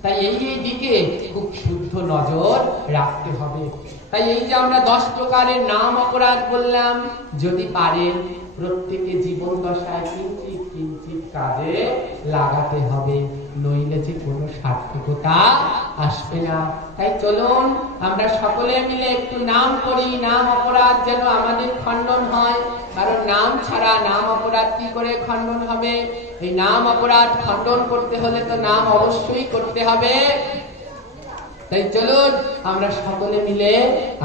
তাই এই দিকে খুব শুদ্ধ নজর রাখতে হবে। তাই এই যে আমরা 10 প্রকারের নাম অপরাধ বললাম, যদি পারেন প্রত্যেকে জীবন দশায় কিঞ্চিত কিঞ্চিত কাজে লাগাতে হবে, নইলে যে কোনো সার্থকতা তা আসবে না। তাই চলুন আমরা সকলে মিলে একটু নাম করি, নাম অপরাধ যেন আমাদের খণ্ডন হয়। কারণ নাম ছাড়া নাম অপরাধ কি করে খণ্ডন হবে? এই নাম অপরাধ খণ্ডন করতে হলে তো নাম অবশ্যই করতে হবে। তাই চলুন আমরা সকলে মিলে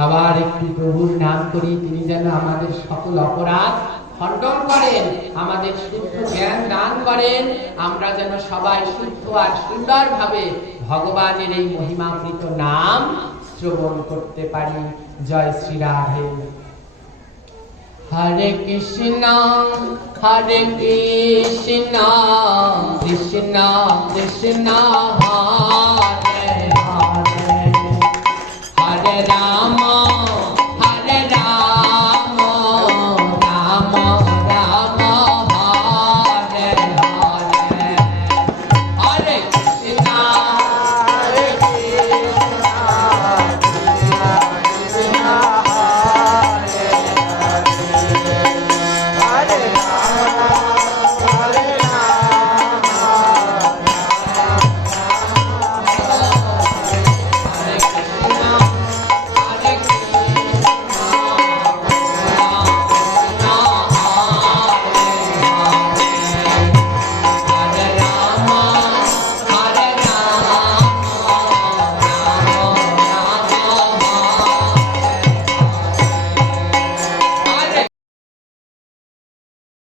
আবার একটু প্রভুর নাম করি, তিনি যেন আমাদের সকল অপরাধ খণ্ডন করেন, আমাদের শুদ্ধ জ্ঞান দান করেন, আমরা যেন সবাই শুদ্ধ আর সুন্দর ভাবে ভগবানের এই মহিমামৃত নাম শ্রবণ করতে পারি। জয় শ্রী রাধে। হরে কৃষ্ণ হরে কৃষ্ণ কৃষ্ণ কৃষ্ণ হরে